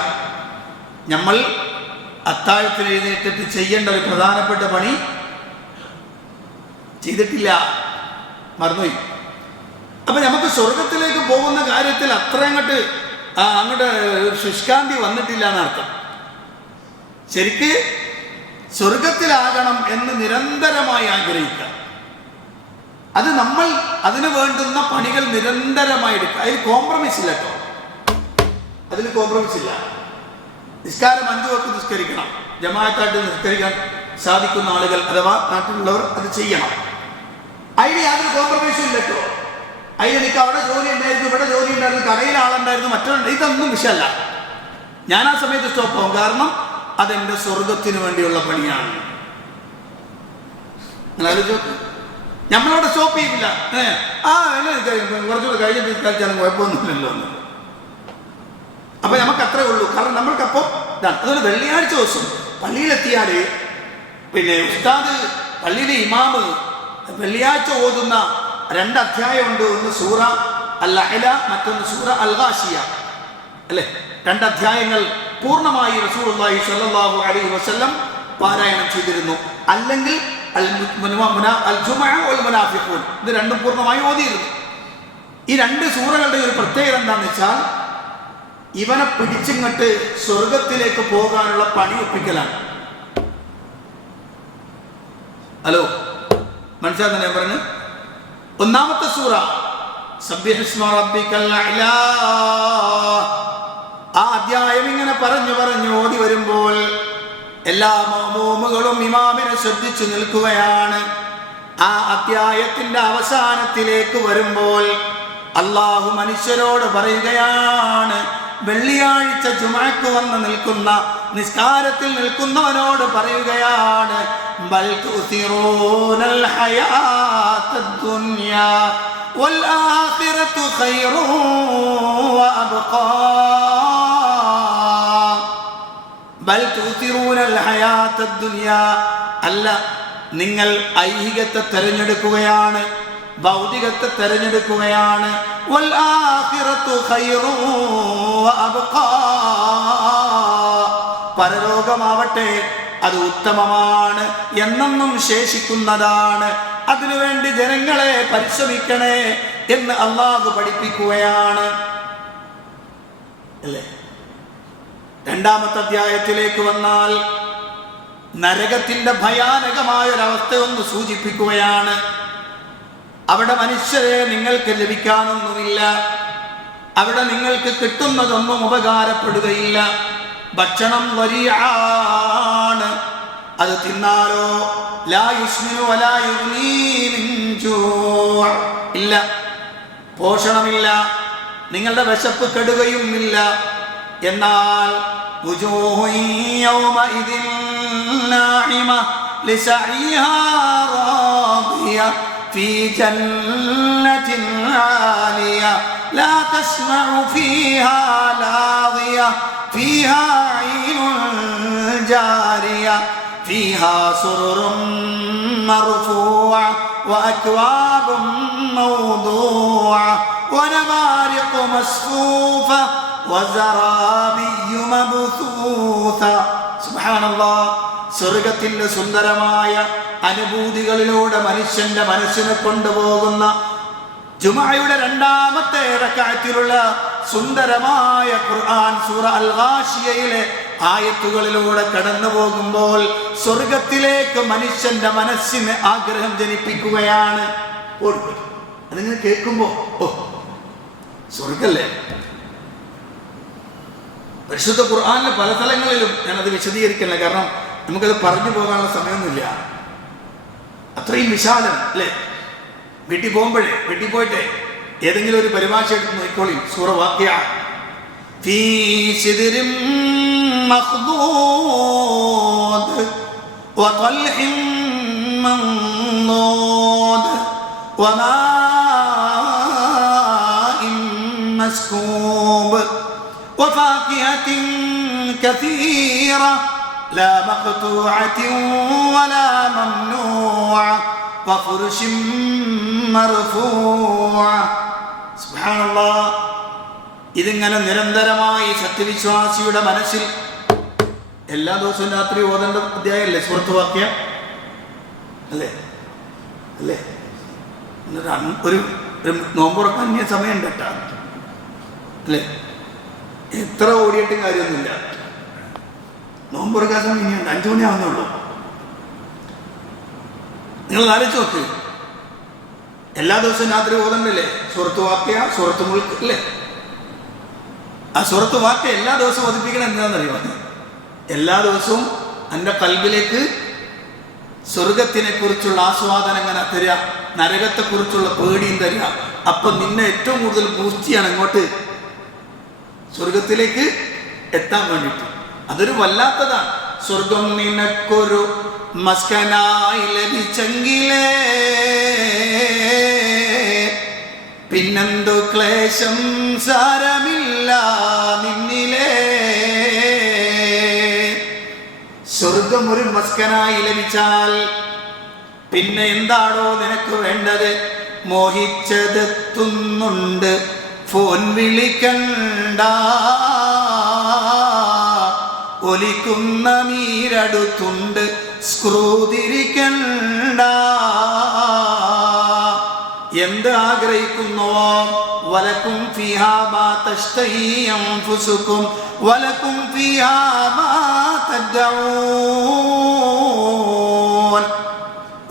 നമ്മൾ അത്താഴത്തിന് എഴുന്നേറ്റിട്ട് ചെയ്യേണ്ട ഒരു പ്രധാനപ്പെട്ട പണി ചെയ്തിട്ടില്ല, മറന്നുപോയി. അപ്പൊ നമുക്ക് സ്വർഗത്തിലേക്ക് പോകുന്ന കാര്യത്തിൽ അത്ര അങ്ങോട്ട് ശുഷ്കാന്തി വന്നിട്ടില്ല എന്നർത്ഥം. ശരിക്ക് സ്വർഗത്തിലാകണം എന്ന് നിരന്തരമായി ആഗ്രഹിക്കുക. അത് നമ്മൾ അതിന് വേണ്ടുന്ന പണികൾ നിരന്തരമായി എടുക്കുക. അതിൽ കോംപ്രമൈസ് ഇല്ല കേട്ടോ, അതിൽ കോംപ്രമൈസ് ഇല്ല. നിസ്കാരം 5 വക്ത് നിസ്കരിക്കണം. ജമാഅത്തായിട്ട് നിസ്കരിക്കാൻ സാധിക്കുന്ന ആളുകൾ അഥവാ നാട്ടിലുള്ളവർ അത് ചെയ്യണം. അതിന് യാതൊരു കോംപ്രമൈസും ഇല്ല കേട്ടോ. അതിന് എനിക്ക് അവിടെ ജോലി ഉണ്ടായിരുന്നു, ഇവിടെ ജോലി ഉണ്ടായിരുന്നു, കടയിൽ ആളുണ്ടായിരുന്നു, മറ്റുള്ള ഇതൊന്നും വിഷയമല്ല. ഞാൻ ആ സമയത്ത് സ്റ്റോപ്പ് ആവും. കാരണം അതെന്റെ സ്വർഗത്തിന് വേണ്ടിയുള്ള പണിയാണ്. നമ്മളവിടെ സ്റ്റോപ്പ് ചെയ്യില്ല. കുറച്ചുകൂടെ കഴിഞ്ഞിട്ട് നിസ്കരിച്ചാലും കുഴപ്പമൊന്നുമില്ലല്ലോ എന്ന്. അപ്പൊ നമുക്ക് അത്രേ ഉള്ളൂ. കാരണം നമ്മൾക്കപ്പോ ഇതാണ്. അതുപോലെ വെള്ളിയാഴ്ച ദിവസം പള്ളിയിലെത്തിയാൽ പിന്നെ ഉസ്താദ്, പള്ളിയിലെ ഇമാമ് വെള്ളിയാഴ്ച ഓതുന്ന 2 അധ്യായമുണ്ട്. ഒന്ന് സൂറ അൽ അഅ്ല, മറ്റൊന്ന് സൂറ അൽ ഗാശിയ അല്ലേ? 2 അധ്യായങ്ങൾ പൂർണ്ണമായി റസൂലുള്ളാഹി സ്വല്ലല്ലാഹു അലൈഹി വസല്ലം പാരായണം ചെയ്തിരുന്നു. അല്ലെങ്കിൽ അൽ ജുമുഅ വൽ മുനാഫിഖൂൻ, ഇത് 2 പൂർണ്ണമായി ഓതിയിരുന്നു. ഈ 2 സൂറകളുടെ ഒരു പ്രത്യേകത എന്താണെന്ന് വെച്ചാൽ ഇവനെ പിടിച്ചിങ്ങോട്ട് സ്വർഗത്തിലേക്ക് പോകാനുള്ള പണി ഒപ്പിക്കലാണ്. ഹലോ, മനസ്സിലാകുന്ന ഞാൻ പറഞ്ഞു? ഒന്നാമത്തെ സൂറ സബ്ബിഹിസ്മ റബ്ബിക്കൽ അഅ്ലാ. ആ അധ്യായം ഇങ്ങനെ പറഞ്ഞു ഓതി വരുമ്പോൾ എല്ലാ മഅ്മൂമുകളും ഇമാമിനെ ശ്രദ്ധിച്ചു നിൽക്കുകയാണ്. ആ അധ്യായത്തിന്റെ അവസാനത്തിലേക്ക് വരുമ്പോൾ അല്ലാഹു മനുഷ്യരോട് പറയുകയാണ്, വെള്ളിയാഴ്ച ജുമഅക്ക് വന്ന് നിൽക്കുന്ന നിസ്കാരത്തിൽ നിൽക്കുന്നവനോട് പറയുകയാണ്, ബൽ തുസിറൂനൽ ഹയാത്തദ് ദുനിയാ വൽ ആഖിറതു ഖൈറുൻ വഅബ്ഖാ. ബൽ തുസിറൂനൽ ഹയാത്തദ് ദുനിയാ, അല്ല, നിങ്ങൾ ഐഹികത്തെ തെരഞ്ഞെടുക്കുകയാണ്, ഭൗതികത്തെ തെരഞ്ഞെടുക്കുകയാണ്. വൽ ആഖിറതു ഖൈറുൻ വഅബ്ഖാ, പരലോകമാവട്ടെ അത് ഉത്തമമാണ്, എന്നെന്നും ശേഷിക്കുന്നതാണ്. അതിനുവേണ്ടി ജനങ്ങളെ പരിശ്രമിക്കണേ എന്ന് അല്ലാഹു പഠിപ്പിക്കുകയാണ് അല്ലേ. രണ്ടാമത്തെ അധ്യായത്തിലേക്ക് വന്നാൽ നരകത്തിന്റെ ഭയാനകമായ ഒരവസ്ഥയൊന്ന് സൂചിപ്പിക്കുകയാണ്. അവിടെ മനുഷ്യരെ നിങ്ങൾക്ക് ലഭിക്കാനൊന്നുമില്ല, അവിടെ നിങ്ങൾക്ക് കിട്ടുന്നതൊന്നും ഉപകാരപ്പെടുകയില്ല. ഭക്ഷണം വലിയാണ്, അത് തിന്നാലോ ലാ യുസ്മിനു വലാ യുഗ്നീ മിൻ ജൂ', ഇല്ല, പോഷണമില്ല, നിങ്ങളുടെ വിശപ്പ് കെടുകയുമില്ല. എന്നാൽ വുജൂഹു യൗമഇദിൻ നാഇമ ലിസഈഹാ റാദിയ ഫീ ജന്നത്തിൻ ആലിയ ലാ തസ്മഉ ഫീഹാ ലാദിയ ഫീഹാ ഐനുൻ ജാരിയ ഫീഹാ സുറുറുൻ മർഫൂഅ വഅക്വാബുൻ മൗദൂഅ വനമാരിഖു മസ്ഫൂഫ വസറാബിയ്യു മബ്സൂസ. സുബ്ഹാനല്ലാഹ്, സ്വർഗത്തിന്റെ സുന്ദരമായ അനുഭൂതികളിലൂടെ മനുഷ്യന്റെ മനസ്സിനെ കൊണ്ടുപോകുന്ന ജുമഅയുടെ രണ്ടാമത്തെ റക്അത്തിലുള്ള സുന്ദരമായ ഖുർആൻ സൂറ അൽ ഗാശിയയിലെ ആയത്തുകളിലൂടെ കടന്നു പോകുമ്പോൾ സ്വർഗത്തിലേക്ക് മനുഷ്യന്റെ മനസ്സിന് ആഗ്രഹം ജനിപ്പിക്കുകയാണ്. അതിങ്ങനെ കേൾക്കുമ്പോ ഓ, സ്വർഗല്ലേ. പരിശുദ്ധ ഖുർആനിലെ പല സ്ഥലങ്ങളിലും ഞാനത് വിശദീകരിക്കില്ല, കാരണം നമുക്കത് പറഞ്ഞു പോകാനുള്ള സമയമൊന്നുമില്ല. അത്രയും വിശാലം അല്ലേ. വീട്ടിൽ പോയിട്ടെ ഏതെങ്കിലും ഒരു പരിഭാഷ എടുത്ത് നോക്കിക്കോളി. സൂറ വാഖിഅ. ഫീ സിദ്രിൻ മഖ്ദൂദ് വതൽഹിൻ മംദൂദ് വമാഇൻ മസ്കൂബ് وفاكهة كثيرة لا مقطوعة ولا ممنوعة وفرش مرفوعة. سبحان الله. ഇതിങ്ങനെ നിരന്തരമായി സത്യവിശ്വാസിയുടെ മനസ്സിൽ എല്ലാ ദിവസവും രാത്രി ഓതേണ്ട അധ്യായമല്ലേ സൂറത്ത് വാഖിഅ അല്ലേ അല്ലേ. ഒരു നോമ്പുറക്കാൻ ഇനിയ സമയം കേട്ടാ അല്ലേ. എത്ര ഓടിയിട്ടും കാര്യമൊന്നുമില്ല. നോമ്പുറക്കാൻ സമയം ഇനിയുണ്ട്, 5 മണിയാവുന്നുള്ളൂ. നിങ്ങൾ ആലോചിച്ച് നോക്ക്, എല്ലാ ദിവസവും രാത്രി ഓതണ്ടല്ലേ സൂറത്ത് വാഖിഅ, സൂറത്ത് മുൽക്ക് അല്ലേ. ആ സൂറത്ത് വാഖിഅ എല്ലാ ദിവസവും ഓതിപ്പിക്കണം. എന്താണെന്നറിയുമോ? എല്ലാ ദിവസവും എൻ്റെ കൽബിലേക്ക് സ്വർഗത്തിനെ കുറിച്ചുള്ള ആസ്വാദനം ഇങ്ങനെ തരിക, നരകത്തെക്കുറിച്ചുള്ള പേടിയും തരിക. അപ്പം നിന്നെ ഏറ്റവും കൂടുതൽ ബൂസ്റ്റിയാണ് ഇങ്ങോട്ട് സ്വർഗത്തിലേക്ക് എത്താൻ വേണ്ടിയിട്ട്. അതൊരു വല്ലാത്തതാണ്. സ്വർഗം നിനക്കൊരു മസ്കനായി ലഭിച്ചെങ്കിലേ പിന്നെന്തു ക്ലേശം സാരമില്ല നിന്നിലേ. സ്വർഗം ഒരു മസ്കനായി ലഭിച്ചാൽ പിന്നെ എന്താണോ നിനക്ക് വേണ്ടത്? മോഹിച്ചതെത്തുന്നുണ്ട്, ഫോൺ വിളിക്കണ്ട, ഒലിക്കുന്ന നീരടുത്തുണ്ട്, സ്ക്രൂ തിരിക്കണ്ട. എന്ത് ആഗ്രഹിക്കുന്നുവോ വലക്കും ഫീഹാ മാ തശ്തഹീ അൻഫുസുക്കും വലക്കും ഫീഹാ മാ തദ്ഊൻ.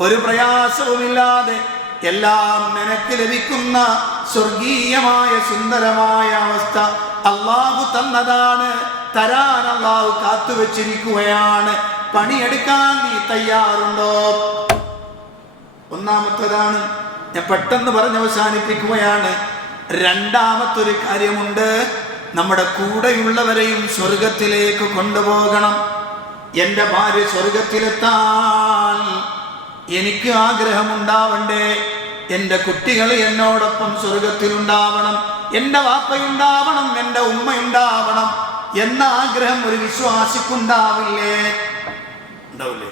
ഒരു പ്രയാസവുമില്ലാതെ എല്ലാം നിനക്ക് ലഭിക്കുന്ന സ്വർഗീയമായ സുന്ദരമായ അവസ്ഥ അള്ളാഹു തന്നതാണ്. തരാൻ അള്ളാഹു കാത്തുവെച്ചിരിക്കുകയാണ്. പണിയെടുക്കാൻ നീ തയ്യാറുണ്ടോ? ഒന്നാമത്തതാണ്. ഞാൻ പെട്ടെന്ന് പറഞ്ഞ് അവസാനിപ്പിക്കുകയാണ്. രണ്ടാമത്തൊരു കാര്യമുണ്ട്. നമ്മുടെ കൂടെയുള്ളവരെയും സ്വർഗത്തിലേക്ക് കൊണ്ടുപോകണം. എൻ്റെ ഭാര്യ സ്വർഗത്തിലെത്താൻ എനിക്ക് ആഗ്രഹമുണ്ടാവണ്ടേ? എൻ്റെ കുട്ടികൾ എന്നോടൊപ്പം സ്വർഗത്തിലുണ്ടാവണം, എൻ്റെ വാപ്പയുണ്ടാവണം, എൻ്റെ ഉമ്മയുണ്ടാവണം എന്ന ആഗ്രഹം ഒരു വിശ്വാസിക്കുണ്ടാവില്ലേ? ഉണ്ടാവില്ലേ?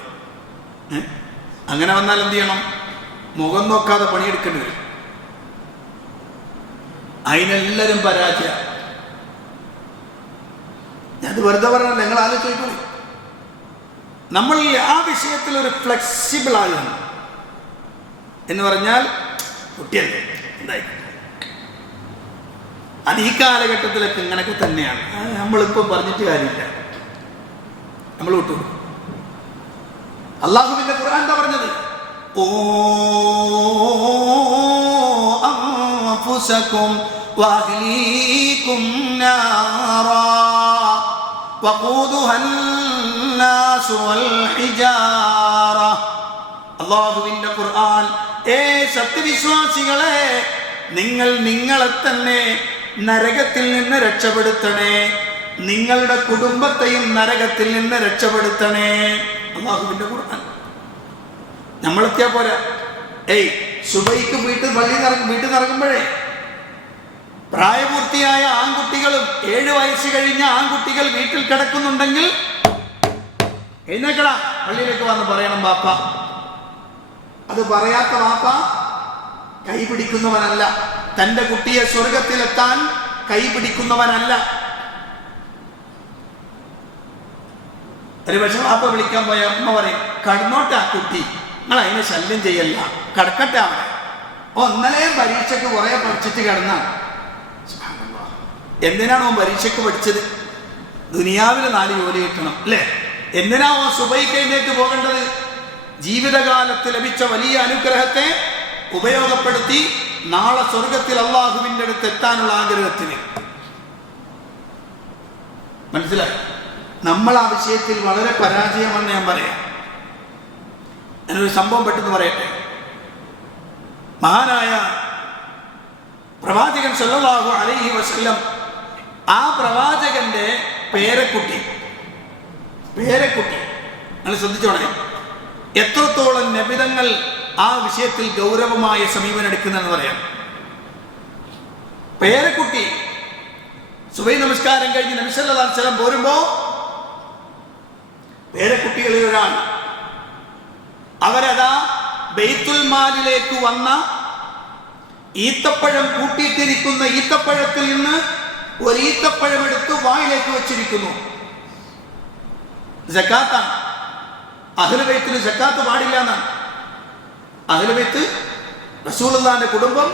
അങ്ങനെ വന്നാൽ എന്ത് ചെയ്യണം? മുഖം നോക്കാതെ പണിയെടുക്കേണ്ടി വരും. അതിനെല്ലാവരും പരാജയം. ഞാൻ വെറുതെ പറഞ്ഞല്ല, നിങ്ങൾ ആലോചിച്ചോളൂ. നമ്മൾ ആ വിഷയത്തിൽ ഒരു ഫ്ലെക്സിബിൾ ആകണം. എന്ന് പറഞ്ഞാൽ കുട്ടിയല്ലേ, എന്തായിക്കോട്ടെ, അത് ഈ കാലഘട്ടത്തിലൊക്കെ ഇങ്ങനെയൊക്കെ തന്നെയാണ്. നമ്മളിപ്പം പറഞ്ഞിട്ട് കാര്യമില്ല, നമ്മൾ വിട്ടുകൊടുക്കും. അള്ളാഹുവിന്റെ ഖുർആൻ എന്താ പറഞ്ഞത്? ഓ അൻഫുസകും വഅഹ്ലീകും നാറാ വഖൂദുഹാ അന്നാസു വൽ ഹിജാറ. അള്ളാഹുവിന്റെ ഖുർആൻ, ഏ സത്യവിശ്വാസികളെ, നിങ്ങൾ നിങ്ങളെ തന്നെ നരകത്തിൽ നിന്ന് രക്ഷപ്പെടുത്തണേ, നിങ്ങളുടെ കുടുംബത്തെയും നരകത്തിൽ നിന്ന് രക്ഷപ്പെടുത്തണേ. അള്ളാഹുവിന്റെ ഖുർആൻ. നമ്മളെത്തിയാ പോരാ. സുബൈക്ക് വീട്ടിൽ നിറങ്ങുമ്പോഴേ പ്രായപൂർത്തിയായ ആൺകുട്ടികളും 7 വയസ്സ് കഴിഞ്ഞ ആൺകുട്ടികൾ വീട്ടിൽ കിടക്കുന്നുണ്ടെങ്കിൽ എഴുന്നേക്കടാ, പള്ളിയിലേക്ക് വന്ന് പറയണം വാപ്പ. അത് പറയാത്ത വാപ്പ കൈപിടിക്കുന്നവനല്ല, തൻ്റെ കുട്ടിയെ സ്വർഗത്തിലെത്താൻ കൈപിടിക്കുന്നവനല്ല. ഒരു പക്ഷെ വാപ്പ വിളിക്കാൻ പോയ അമ്മ പറയും, കടന്നോട്ടെ ആ കുട്ടി, നിങ്ങൾ അതിനെ ശല്യം ചെയ്യല്ല, കടക്കട്ടെ അവിടെ. ഒന്നലെയും പരീക്ഷയ്ക്ക് കുറെ പഠിച്ചിട്ട് കിടന്നാണ്. എന്തിനാണോ പരീക്ഷയ്ക്ക് പഠിച്ചത്? ദുനിയാവിൽ 4 ജോലി കിട്ടണം അല്ലേ? എന്തിനാണോ സുബൈക്ക് എഴുന്നേറ്റ് പോകേണ്ടത്? ജീവിതകാലത്ത് ലഭിച്ച വലിയ അനുഗ്രഹത്തെ ഉപയോഗപ്പെടുത്തി നാളെ സ്വർഗത്തിൽ അള്ളാഹുവിൻ്റെ അടുത്ത് എത്താനുള്ള ആഗ്രഹത്തിന്. മനസ്സിലായി? നമ്മൾ ആ വിഷയത്തിൽ വളരെ പരാജയമെന്ന് ഞാൻ പറയാം. ഞാനൊരു സംഭവം പെട്ടെന്ന് പറയട്ടെ. മഹാനായ പ്രവാചകൻ സല്ലല്ലാഹു അലൈഹി വസല്ലം, ആ പ്രവാചകന്റെ പേരക്കുട്ടി നിങ്ങൾ ശ്രദ്ധിച്ചോണേ, എത്രത്തോളം നബിതങ്ങൾ ആ വിഷയത്തിൽ ഗൗരവമായ സമീപനം എടുക്കുന്നതെന്ന് പറയാം. പേരക്കുട്ടി സുബഹി നമസ്കാരം കഴിഞ്ഞ് നബി സല്ലല്ലാഹു അലൈഹി വസല്ലം പോരുമ്പോ പേരക്കുട്ടികളിൽ ഒരാൾ, അവരതാ ബൈത്തുൽ മാലിലേക്ക് വന്ന ഈത്തപ്പഴം കൂട്ടിയിട്ടിരിക്കുന്ന ഈത്തപ്പഴത്തിൽ നിന്ന് ഒരു ഈത്തപ്പഴം എടുത്ത് വായിലേക്ക് വെച്ചിരിക്കുന്നു. സക്കാത്താണ്. അഹ്ലു ബൈത്തിന് സക്കാത്ത് പാടില്ല എന്നാണ്. അഹ്ലു ബൈത്ത്, റസൂലുള്ളാഹിന്റെ കുടുംബം,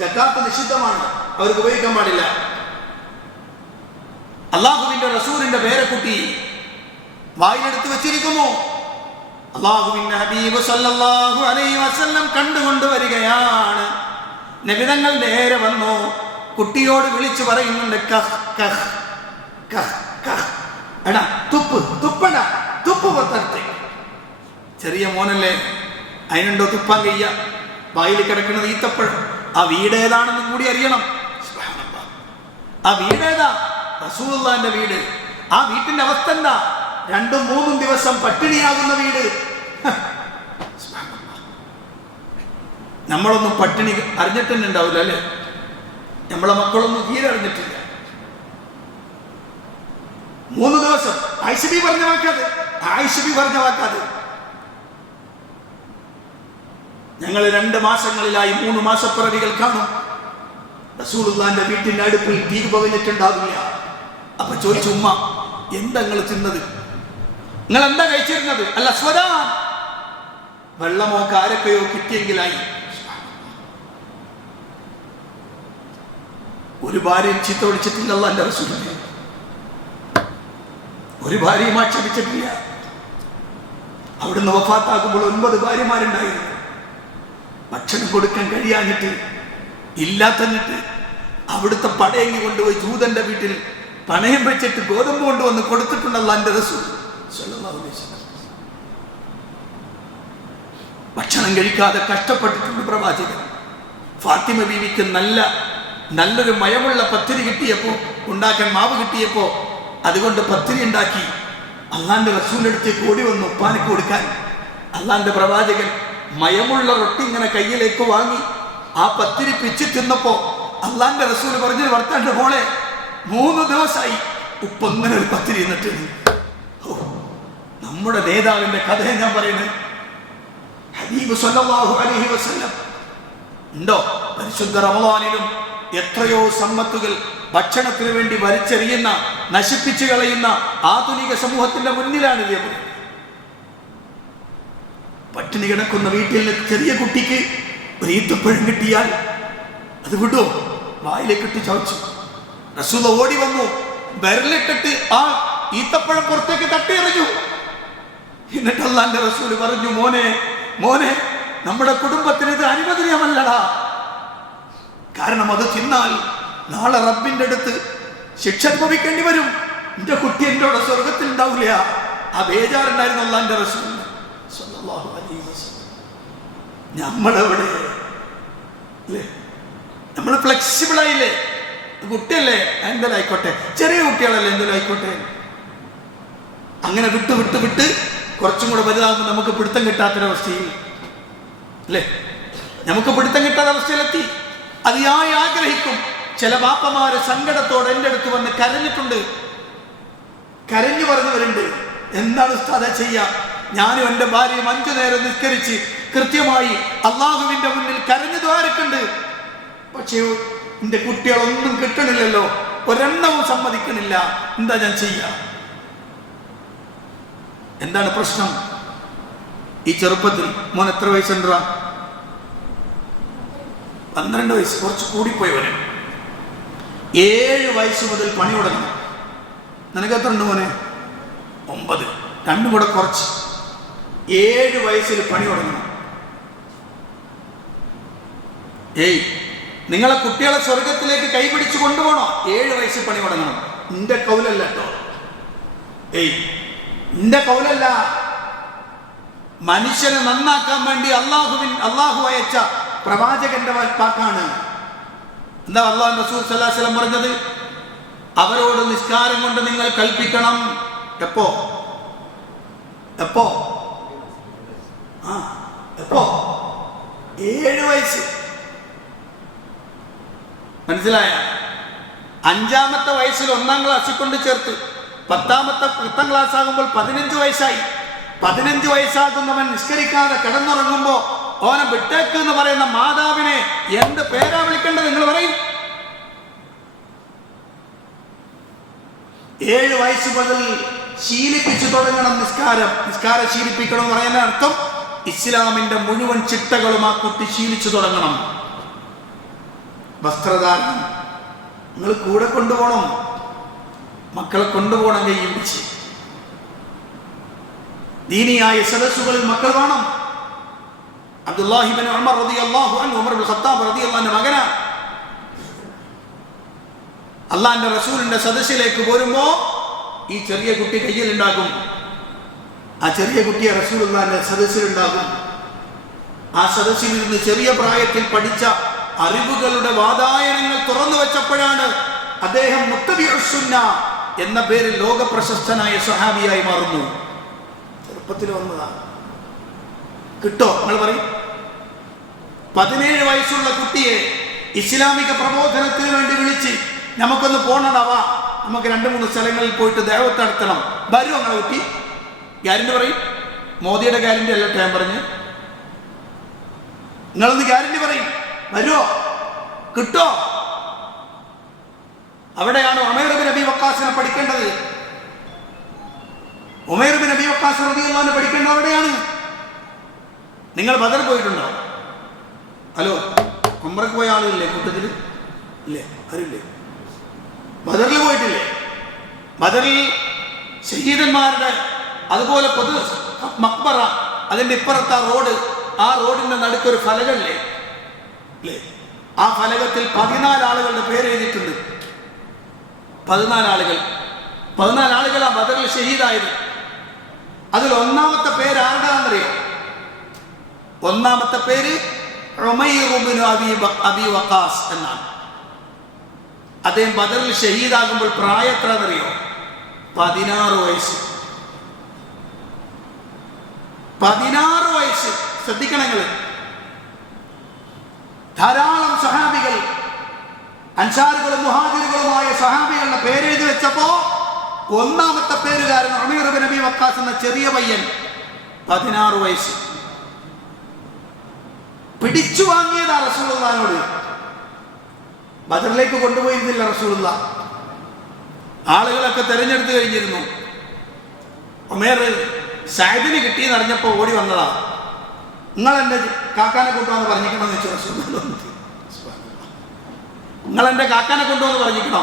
സക്കാത്ത് നിഷിദ്ധമാണ്, അവർക്ക് ഉപയോഗിക്കാൻ പാടില്ല. അള്ളാഹുവിന്റെ റസൂലിന്റെ പേരക്കുട്ടി വായിലെടുത്ത് വെച്ചിരിക്കുന്നു. അള്ളാഹുവിന്റെ ഹബീബ് സല്ലല്ലാഹു അലൈഹി വസല്ലം കണ്ടുകൊണ്ട് വരികയാണ്. നബിതങ്ങൾ നേരെ വന്നു, കുട്ടിയോട് വിളിച്ചു പറയുന്നുണ്ട്, കഹ് കഹ് കഹ് കഹ്, എടാ തുപ്പ്, തുപ്പടാ, തുപ്പ് പുറത്തെ. ചെറിയ മോനല്ലേ, അതിനുണ്ടോ തുപ്പാൻ കഴിയ? വായിൽ കിടക്കുന്നത് ഈത്തപ്പഴം. ആ വീട് ഏതാണെന്നും കൂടി അറിയണം. ആ വീടേതാ? റസൂലുള്ളാഹിന്റെ വീട്. ആ വീട്ടിന്റെ അവസ്ഥ എന്താ? 2-3 ദിവസം പട്ടിണിയാകുന്ന വീട്. നമ്മളൊന്നും പട്ടിണി അറിഞ്ഞിട്ടന്നെ ഉണ്ടാവില്ല അല്ലേ? നമ്മളെ മക്കളൊന്നും തീരെ അറിഞ്ഞിട്ടില്ല. 3 ദിവസം ആയിഷബി പറഞ്ഞ വാക്കാത്. ഞങ്ങൾ 2 മാസങ്ങളിലായി 3 മാസപ്പിറവികൾ കാണും. റസൂലുള്ളാഹിന്റെ വീട്ടിന്റെ അടുപ്പിൽ തീ പുകഞ്ഞിട്ടുണ്ടാവില്ല. അപ്പൊ ചോദിച്ചു, ഉമ്മ എന്താ നിങ്ങൾ തിന്നത്? നിങ്ങൾ എന്താ കഴിച്ചിരുന്നത്? അല്ല സ്വരാ, വെള്ളമോ കാരക്കയോ കിട്ടിയെങ്കിലായി. ഒരു ഭാര്യയും ചീത്ത വിളിച്ചിട്ടില്ല അല്ലാഹുവിന്റെ റസൂലിനെ. ഒരു ഭാര്യയും ആക്ഷേപിച്ചിട്ടില്ല. അവിടുന്ന് വഫാത്താക്കുമ്പോൾ 9 ഭാര്യമാരുണ്ടായിരുന്നു. ഭക്ഷണം കൊടുക്കാൻ കഴിയാഞ്ഞിട്ട് ഇല്ലാത്തന്നിട്ട് അവിടുത്തെ പടയങ്ങി കൊണ്ടുപോയി ജൂതന്റെ വീട്ടിൽ പണയം വെച്ചിട്ട് ഗോതമ്പ് കൊണ്ടുവന്ന് കൊടുത്തിട്ടുണ്ടല്ലോ എൻ്റെ റസൂൽ സ്വല്ലല്ലാഹു അലൈഹി വസല്ലം. ഭക്ഷണം കഴിക്കാതെ കഷ്ടപ്പെട്ടിട്ടുണ്ട് പ്രവാചകൻ. ഫാത്തിമ ബീവിക്ക് നല്ലൊരു മയമുള്ള പത്തിരി കിട്ടിയപ്പോൾ, ഉണ്ടാക്കാൻ മാവ് കിട്ടിയപ്പോൾ അതുകൊണ്ട് പത്തിരി ഉണ്ടാക്കി അള്ളാന്റെ റസൂലിന്റെ അടുത്തേക്ക് ഓടി വന്നു ഉപ്പാനക്ക് കൊടുക്കാൻ. അള്ളാന്റെ പ്രവാചകൻ മയമുള്ള റൊട്ടി ഇങ്ങനെ കയ്യിലേക്ക് വാങ്ങി ആ പത്തിരി പിച്ച് തിന്നപ്പോ അള്ളാന്റെ റസൂൽ പറഞ്ഞു, ഭർത്താന്റെ മോളെ 3 ദിവസമായി ഉപ്പ ഇങ്ങനെ ഒരു പത്തിരി എന്നിട്ട്. നമ്മുടെ നേതാവിന്റെ കഥയെ ഞാൻ പറയുന്നത്. ഹബീബ് സ്വല്ലല്ലാഹു അലൈഹി വസല്ലം ഉണ്ടോ? പരിശുദ്ധ റമളാനിലും എത്രയോ സമ്പത്തുകൾ ഭക്ഷണത്തിന് വേണ്ടി വലിച്ചെറിയുന്ന, നശിപ്പിച്ചു കളയുന്ന ആധുനിക സമൂഹത്തിന്റെ മുന്നിലാണ് ഇത്. പട്ടിണി കിടക്കുന്ന വീട്ടിൽ ചെറിയ കുട്ടിക്ക് ഒരു ഈത്തപ്പഴം കിട്ടിയാൽ അത് വിടുമോ? വായിലേക്ക് ഇട്ട് ചവച്ചു. റസൂൽ ഓടി വന്നു, വിരലിട്ടിട്ട് ആ ഈത്തപ്പഴം പുറത്തേക്ക് തട്ടിയെറിഞ്ഞു. എന്നിട്ട് അല്ലാഹുവിന്റെ റസൂൽ പറഞ്ഞു, മോനെ നമ്മുടെ കുടുംബത്തിന് ഇത് അനുവദനീയമല്ലടാ. കാരണം അത് തിന്നാൽ നാളെ റബ്ബിന്റെ അടുത്ത് ശിക്ഷ അനുഭവിക്കേണ്ടി വരും. എന്റെ കുട്ടി എന്നോട് സ്വർഗത്തിൽ ഉണ്ടാവില്ല. ആ ബേജാറുണ്ടായിരുന്നു അല്ലാഹുവിന്റെ റസൂൽ സ്വല്ലല്ലാഹു അലൈഹി വസല്ലം. നമ്മളെവിടെ അല്ലേ? നമ്മൾ ഫ്ലെക്സിബിൾ ആയില്ലേ? കുട്ടിയല്ലേ, എന്തെങ്കിലും ആയിക്കോട്ടെ, ചെറിയ കുട്ടികളല്ലേ, എന്തെങ്കിലും ആയിക്കോട്ടെ. അങ്ങനെ വിട്ട് കുറച്ചും കൂടെ വലുതാകുമ്പോൾ നമുക്ക് പിടുത്തം കിട്ടാത്തൊരവസ്ഥയിൽ അല്ലേ? നമുക്ക് പിടുത്തം കിട്ടാത്ത അവസ്ഥയിലെത്തി. അതിയായി ആഗ്രഹിക്കും. ചില ബാപ്പമാര് സങ്കടത്തോടെ എൻ്റെ അടുത്ത് വന്ന് കരഞ്ഞിട്ടുണ്ട്, കരഞ്ഞു പറഞ്ഞവരുണ്ട്. എന്താണ് ഉസ്താദേ ചെയ്യാ? ഞാനും എൻ്റെ ഭാര്യയും 5 നേരം നിസ്കരിച്ച് കൃത്യമായി അള്ളാഹുവിന്റെ മുന്നിൽ കരഞ്ഞു ദ്വാരക്കുണ്ട്. പക്ഷേ എൻ്റെ കുട്ടികളൊന്നും കിട്ടണില്ലല്ലോ, ഒരെണ്ണവും സമ്മതിക്കണില്ല. എന്താ ഞാൻ ചെയ്യാ? എന്താണ് പ്രശ്നം? ഈ ചെറുപ്പത്തിൽ മോൻ എത്ര വയസ്സുണ്ടാ? 12 വയസ്സ്, കുറച്ച് കൂടിപ്പോയവന്. 7 വയസ്സ് മുതൽ പണി തുടങ്ങി. നിനക്ക് എത്ര ഉണ്ട് മോനെ? 9. 2 കൂടെ കുറച്ച്. 7 വയസ്സിൽ പണി തുടങ്ങണം. നിങ്ങളെ കുട്ടികളെ സ്വർഗത്തിലേക്ക് കൈപിടിച്ച് കൊണ്ടുപോകണോ? 7 വയസ്സിൽ പണി തുടങ്ങണം. എന്റെ കൗലല്ല കേട്ടോ, എന്റെ കൗലല്ല. മനുഷ്യനെ നന്നാക്കാൻ വേണ്ടി അള്ളാഹു അയച്ച പ്രവാചകന്റെ വാക്കാണ്. എന്താ അള്ളാഹു റസൂൽ സ്വല്ലല്ലാഹു അലൈഹി വസല്ലം പറഞ്ഞത്? അവരോട് നിസ്കാരം കൊണ്ട് നിങ്ങൾ കൽപ്പിക്കണം. എപ്പോ? 7 വയസ്സ്. മനസ്സിലായ? 5-ാമത്തെ വയസ്സിൽ 1-ാം ക്ലാസ്സിൽ കൊണ്ട് ചേർത്ത് 10ാം ക്ലാസ് ആകുമ്പോൾ 15 വയസ്സായി. 15 വയസ്സാകുന്നവൻ നിസ്കരിക്കാതെ കിടന്നുറങ്ങുമ്പോ ഓനെ വിട്ടേക്ക് എന്ന് പറയുന്ന മാതാവിനെ എന്ത് പേരാ വിളിക്കേണ്ടത്? നിങ്ങൾ പറയും. 7 വയസ്സ് മുതൽ ശീലിപ്പിച്ചു തുടങ്ങണം നിസ്കാരം ശീലിപ്പിക്കണം എന്ന് പറയുന്ന അർത്ഥം ഇസ്ലാമിന്റെ മുഴുവൻ ചിട്ടകളും ആ കുട്ടി ശീലിച്ചു തുടങ്ങണം. വസ്ത്രധാരണം നിങ്ങൾ കൂടെ കൊണ്ടുപോകണം. മക്കളെ കൊണ്ടുപോകണം കയ്യിൽ പിടിച്ച്. ദീനിയായ സദസ്സുകളിൽ മക്കൾ വേണം. അബ്ദുല്ലാഹി ഇബ്നു ഉമർ റളിയല്ലാഹു അൻഹു, ഉമർ ഇബ്നു ഖത്താബ് റളിയല്ലാഹു അൻഹു മകനാ. അള്ളാഹിന്റെ റസൂലിന്റെ സദസ്സിലേക്ക് പോരുമ്പോ ഈ ചെറിയ കുട്ടി കയ്യിലുണ്ടാകും. ആ ചെറിയ കുട്ടിയെ റസൂലുള്ളാഹിന്റെ സദസ്സിലുണ്ടാകും. ആ സദസ്സിൽ നിന്ന് ചെറിയ പ്രായത്തിൽ പഠിച്ച അറിവുകളുടെ വാതായനങ്ങൾ തുറന്നു വെച്ചപ്പോഴാണ് അദ്ദേഹം മുത്തബിഉസ് സുന്ന എന്ന പേരിൽ ലോക പ്രശസ്തനായ സ്വഹാബിയായി മാറുന്നു. ചെറുപ്പത്തിൽ വന്നതാണ്. കിട്ടോ? നിങ്ങൾ പറയും. 17 വയസ്സുള്ള കുട്ടിയെ ഇസ്ലാമിക പ്രബോധനത്തിന് വേണ്ടി വിളിച്ച് നമുക്കൊന്ന് പോണടാവാ, നമുക്ക് 2-3 സ്ഥലങ്ങളിൽ പോയിട്ട് ദഅവത്ത് നടത്തണം. വരും അങ്ങനെ കുട്ടി? ഗ്യാരണ്ടി പറയും. മോദിയുടെ ഗ്യാരണ്ടി അല്ലട്ടോ ഞാൻ പറഞ്ഞു. നിങ്ങളൊന്ന് ഗ്യാരണ്ടി പറയും. വരുമോ? കിട്ടോ? അവിടെയാണ് ഉമൈർ ബിൻ അബി വഖാസിനെ പഠിക്കേണ്ടത്. ഉമൈർ ബിൻ അബി വഖാസ് റളിയല്ലാഹു അൻഹു പഠിക്കേണ്ടത് അവിടെയാണ്. നിങ്ങൾ ബദർ പോയിട്ടുണ്ടോ? ഹലോ, ഉംറയ്ക്ക് പോയ ആളുകളില്ലേ കൂട്ടത്തിൽ? ഇല്ലേ? ആരില്ലേ? ബദറിൽ പോയിട്ടില്ലേ? ബദറിൽ ഷഹീദന്മാരുടെ അതുപോലെ പൊതു മക്ബറ, അതിന്റെ ഇപ്പുറത്തെ റോഡ് ആ റോഡിന്റെ നടുക്കൊരു ഫലകല്ലേ അല്ലേ? ആ ഫലകത്തിൽ 14 ആളുകളുടെ പേര് എഴുതിയിട്ടുണ്ട്. 14 ആളുകളാ ബദറിൽ ഷഹീദായത്. അതിൽ ഒന്നാമത്തെ പേര് ആരുടെയാണെന്നറിയോ? ഒന്നാമത്തെ പേര് ഉമൈർ ഇബ്നു അബി വഖാസ് എന്നാണ്. അദ്ദേഹം ബദറിൽ ഷഹീദാകുമ്പോൾ പ്രായം എത്രയെന്നറിയോ? 16 വയസ്സ്. 16 വയസ്സ്. ശ്രദ്ധിക്കണം നിങ്ങൾ. ധാരാളം സഹാബികൾ, അൻസാറുകളും മുഹാജിറുകളുമായ സഹാബികളുടെ പേരെഴുതി വെച്ചപ്പോ ഒന്നാമത്തെ പേരുകാരൻ ഉമൈർ ഇബ്നു അബി വഖാസ് എന്ന ചെറിയ പയ്യൻ, 16 വയസ്സ്. പിടിച്ചു വാങ്ങിയതാ റസൂലുള്ളാഹിനോട്. ബദറിലേക്ക് കൊണ്ടുപോയിരുന്നില്ല റസൂലുള്ള. ആളുകളൊക്കെ തെരഞ്ഞെടുത്ത് കഴിഞ്ഞിരുന്നു. ഉമൈർ സഅദിന് കിട്ടിയെന്ന് അറിഞ്ഞപ്പോൾ ഓടി വന്നതാ. നിങ്ങൾ എൻ്റെ കാക്കാനെ കൊണ്ടുവന്ന് പറഞ്ഞിക്കണമെന്ന് വെച്ചു റസൂലുള്ള. നിങ്ങൾ എൻ്റെ കാക്കാനെ കൊണ്ടുവന്ന് പറഞ്ഞിക്കണോ?